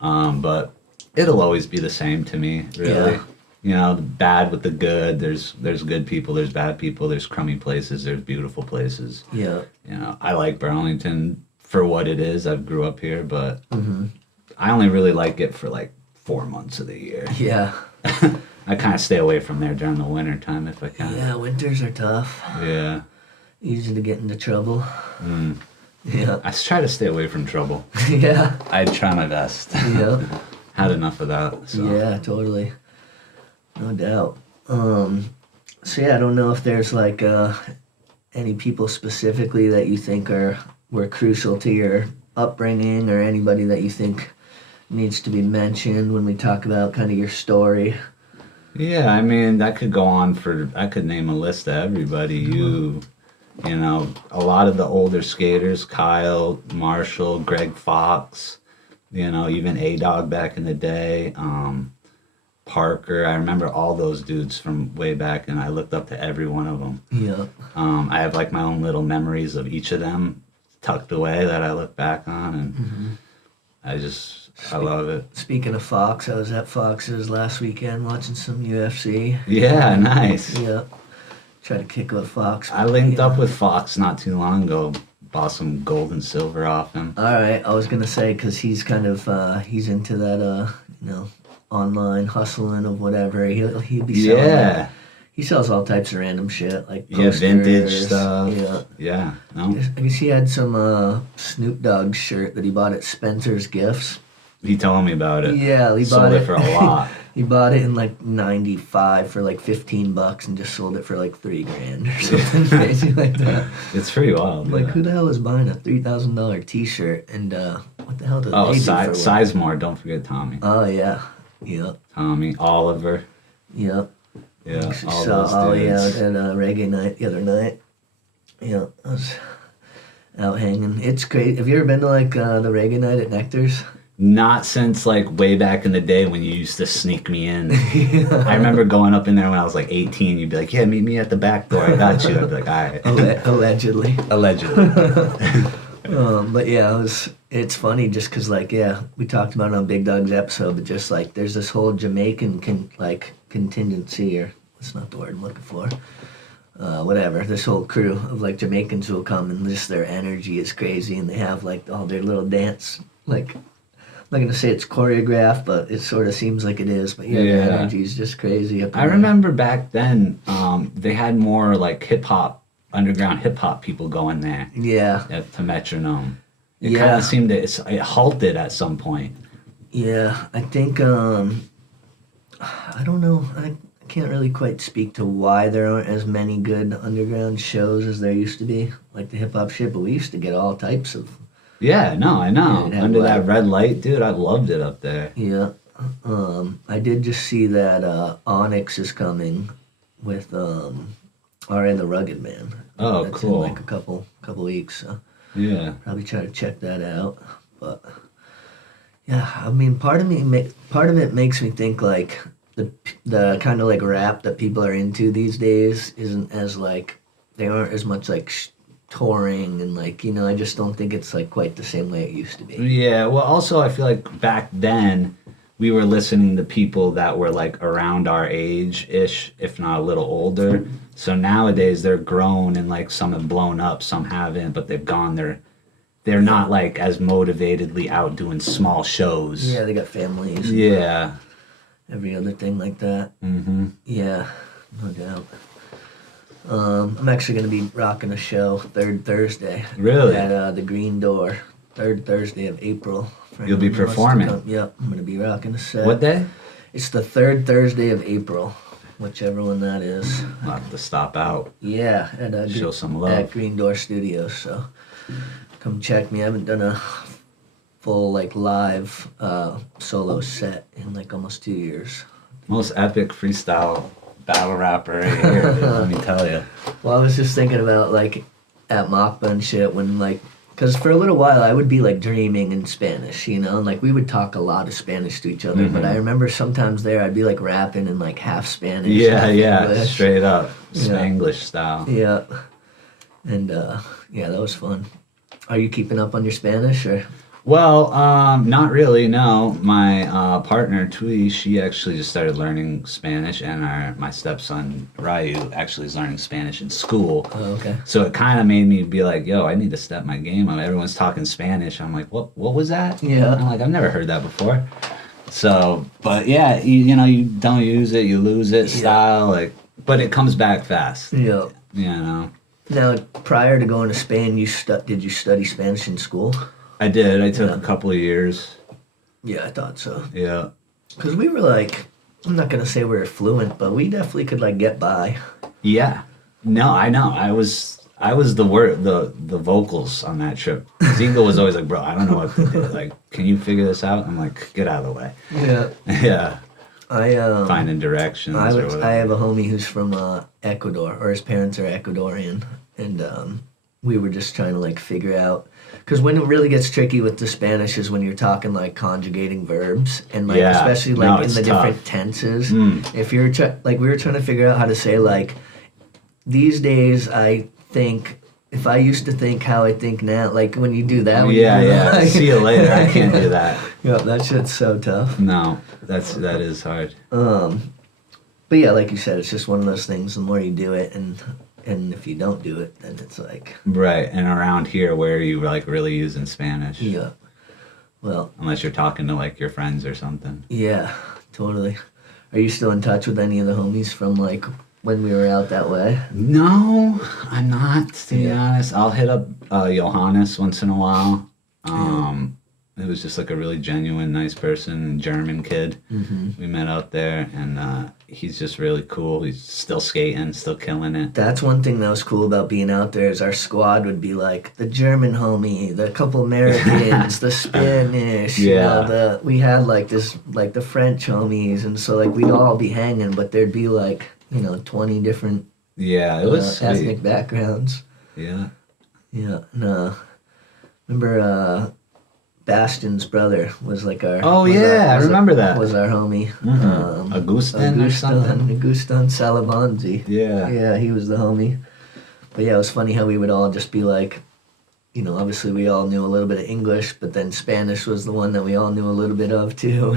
but it'll always be the same to me, really. Yeah. The bad with the good. There's good people, there's bad people, there's crummy places, there's beautiful places. Yeah. I like Burlington for what it is. I grew up here, but Mm-hmm. I only really like it for like 4 months of the year. Yeah. I kind of stay away from there during the winter time if I can. Yeah, winters are tough. Yeah. Easy to get into trouble. Mm. Yeah. I try to stay away from trouble. Yeah. I try my best. Yeah. Had enough of that. So. Yeah, totally. No doubt. So yeah, I don't know if there's like any people specifically that you think were crucial to your upbringing, or anybody that you think needs to be mentioned when we talk about kind of your story. Yeah, I mean, that could go on I could name a list of everybody. A lot of the older skaters, Kyle, Marshall, Greg Fox, even A-Dog back in the day, Parker. I remember all those dudes from way back, and I looked up to every one of them. Yeah. I have like my own little memories of each of them tucked away that I look back on, and I love it. Speaking of Fox, I was at Fox's last weekend watching some UFC. Yeah, nice. Yeah. Try to kick with Fox. I linked up with Fox not too long ago. Bought some gold and silver off him. All right, I was gonna say because he's kind of he's into that online hustling of whatever. He'd be selling. Yeah. He sells all types of random shit like Yeah, vintage posters. stuff. Yeah. Yeah. No. I guess he had some Snoop Dogg shirt that he bought at Spencer's Gifts. He told me about it. Yeah, he Sold bought it for a lot. He bought it in like '95 for like $15 and just sold it for like $3,000 or something crazy like that. It's pretty wild. Like, yeah. who the hell is buying a $3,000 T-shirt? And what the hell did Oh, they do for one? Sizemore. Don't forget Tommy. Oh yeah, yep, Tommy, Oliver. yep. Yeah, all Saw those Ollie out dudes. at reggae night the other night. Yeah, I was out hanging. It's great. Have you ever been to like the reggae night at Nectar's? Not since like way back in the day when you used to sneak me in. I remember going up in there when I was like 18. You'd be like, "Yeah, meet me at the back door. I got you." I'd be like, "All right." Allegedly. Allegedly. But yeah, it's funny just because like we talked about it on Big Dog's episode, but just like there's this whole Jamaican contingency, or that's not the word I'm looking for. Whatever, this whole crew of like Jamaicans will come, and just their energy is crazy, and they have like all their little dance, like I'm not gonna say it's choreographed, but it sort of seems like it is. But yeah, their energy is just crazy. I remember back then they had more like underground hip hop people going there. Yeah. To Metronome. It kind of seemed it halted at some point. Yeah, I think I don't know. I can't really quite speak to why there aren't as many good underground shows as there used to be, like the hip hop shit. But we used to get all types of. Yeah, no, I know. Yeah, Under that red light, dude, I loved it up there. Yeah, I did just see that Onyx is coming with R.A. the Rugged Man. Oh, That's cool. in like a couple weeks. So Yeah. probably try to check that out. But yeah, I mean, part of it makes me think like the kind of like rap that people are into these days isn't as like they aren't as much like touring and like I just don't think it's like quite the same way it used to be. Yeah, well, also I feel like back then we were listening to people that were like around our age-ish, if not a little older. So nowadays they're grown and like some have blown up, some haven't, but they've gone. They're not like as motivatedly out doing small shows. Yeah, they got families. Yeah. Every other thing like that. Mm-hmm. Yeah, no doubt. I'm actually going to be rocking a show third Thursday. Really? At the Green Door, third Thursday of April. You'll be Anyone who wants to performing? come. Yep, I'm going to be rocking a set. What day? It's the third Thursday of April, whichever one that is. I'll have to stop out. Yeah, at Show some love. at Green Door Studios. So come check me. I haven't done a full like live solo set in like almost 2 years. Most epic freestyle battle rapper right here, dude, let me tell you. Well, I was just thinking about like at MACBA and shit when like, because for a little while I would be like dreaming in Spanish, you know, and like we would talk a lot of Spanish to each other. But I remember sometimes there I'd be like rapping in like half Spanish. Yeah, half yeah, English. straight up. Yeah. Spanglish style. Yeah, and yeah, that was fun. Are you keeping up on your Spanish or? Well, not really, no. My partner, Tui, she actually just started learning Spanish, and my stepson, Ryu, actually is learning Spanish in school. Oh, okay. So it kind of made me be like, yo, I need to step my game up. Everyone's talking Spanish. I'm like, what was that? Yeah. I'm like, I've never heard that before. So, but yeah, you know, you don't use it, you lose it style, like, but it comes back fast. Yeah. You know? Now, prior to going to Spain, did you study Spanish in school? I did. I took a couple of years. Yeah, I thought so. Yeah. Because we were like, I'm not going to say we were fluent, but we definitely could like get by. Yeah. No, I know. I was the vocals on that trip. Ziegler was always like, bro, I don't know what to do. Like, can you figure this out? I'm like, get out of the way. Yeah. Yeah. Finding directions. I or whatever. have a homie who's from Ecuador, or his parents are Ecuadorian, and we were just trying to like figure out, because when it really gets tricky with the Spanish is when you're talking like conjugating verbs and like especially like in the different tenses. If you're like we were trying to figure out how to say like these days I think. If I used to think how I think now, like when you do that, Yeah. See you later. I can't do that. Yeah, that shit's so tough. No, that is hard. But yeah, like you said, it's just one of those things. The more you do it, and if you don't do it, then it's like Right, and around here, where are you like really using Spanish? yeah. Well, Unless you're talking to like your friends or something. yeah, totally. Are you still in touch with any of the homies from like when we were out that way? No, I'm not, to be honest. I'll hit up Johannes once in a while. It was just like a really genuine, nice person, German kid. We met out there, and he's just really cool. He's still skating, still killing it. That's one thing that was cool about being out there is our squad would be like the German homie, the couple Americans, the Spanish. You know, we had like this like the French homies, and so like we'd all be hanging, but there'd be like 20 different Yeah, it was sweet. ethnic backgrounds. Yeah. Yeah, no. Remember Bastion's brother was like our. Oh yeah, I remember that. Was our homie. Augustin or something. Augustin Salabanzi. Yeah. Yeah, he was the homie. But yeah, it was funny how we would all just be like, obviously we all knew a little bit of English, but then Spanish was the one that we all knew a little bit of too.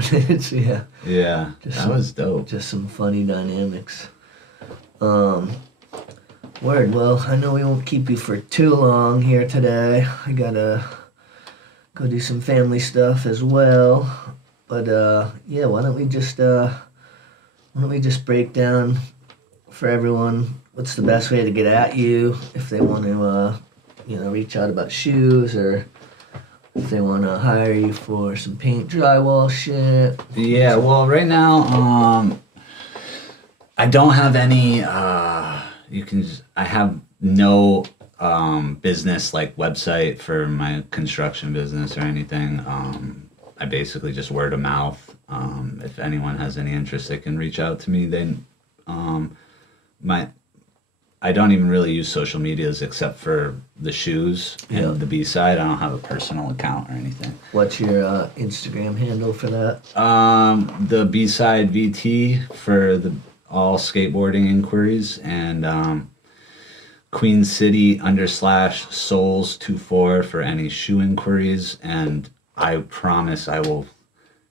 Yeah. Yeah, that was dope. Just some funny dynamics. Word. Well, I know we won't keep you for too long here today. I gotta go do some family stuff as well. But yeah, why don't we just break down for everyone what's the best way to get at you if they want to reach out about shoes, or if they want to hire you for some paint drywall shit. Yeah, well, right now, I don't have any. I have no business like website for my construction business or anything. I basically just word of mouth. If anyone has any interest, they can reach out to me. Then, I don't even really use social medias except for the shoes and the B-side. I don't have a personal account or anything. What's your Instagram handle for that? The B-side VT for all skateboarding inquiries, and Queen City _souls24 for any shoe inquiries. And I promise I will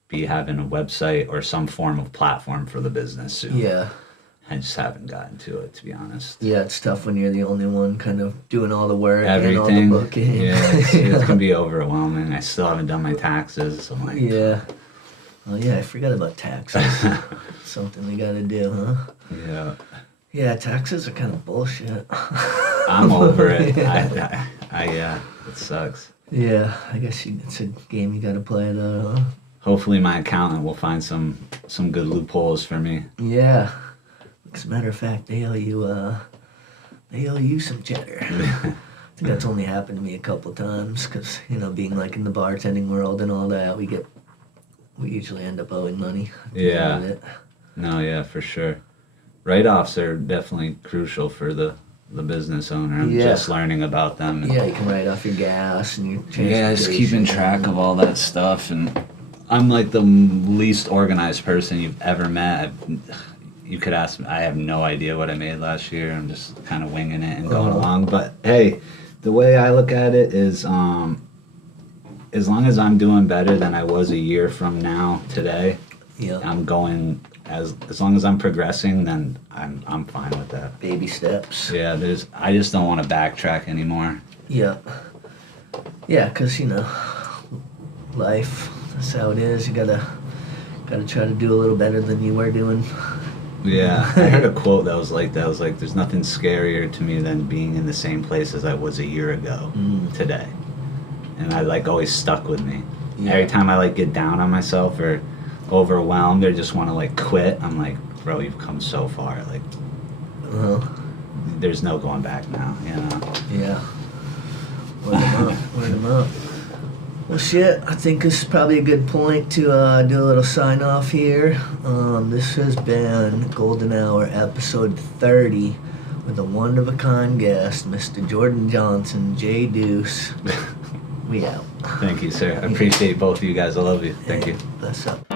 be having a website or some form of platform for the business soon. Yeah. I just haven't gotten to it, to be honest. Yeah, it's tough when you're the only one kind of doing all the work Everything. and all the booking. Yeah, it's going to be overwhelming. I still haven't done my taxes. So I'm like, yeah. Oh, yeah, I forgot about taxes. Something we got to do, huh? Yeah. Yeah, taxes are kind of bullshit. I'm over it. Yeah, it sucks. Yeah, I guess it's a game you gotta play though. Hopefully my accountant will find some good loopholes for me. Yeah. As a matter of fact, they owe you some cheddar. I think that's only happened to me a couple times because, being like in the bartending world and all that, we usually end up owing money. at the end of Yeah. it. No, yeah, for sure. Write-offs are definitely crucial for the business owner. I'm Yeah. just learning about them. Yeah, you can write off your gas and your Yeah, just keeping transportation. track of all that stuff, and I'm like the least organized person you've ever met. You could ask me, I have no idea what I made last year. I'm just kind of winging it and going along. But hey, the way I look at it is, as long as I'm doing better than I was a year from now today, Yeah. I'm going as long as I'm progressing, then I'm fine with that. Baby steps. Yeah, I just don't want to backtrack anymore. Yeah. Yeah, because, life, that's how it is. You gotta try to do a little better than you were doing. Yeah, I heard a quote that was like, there's nothing scarier to me than being in the same place as I was a year ago today. And I always stuck with me. Yeah. Every time I get down on myself or overwhelmed or just want to quit, I'm like, bro, you've come so far. There's no going back now, Yeah. Word them up. Well, shit, I think this is probably a good point to do a little sign off here. This has been Golden Hour episode 30 with a one-of-a-kind guest, Mr. Jordan Johnson, J Deuce. We out. Thank you, sir. I appreciate both of you guys. I love you. Thank you. Bless up.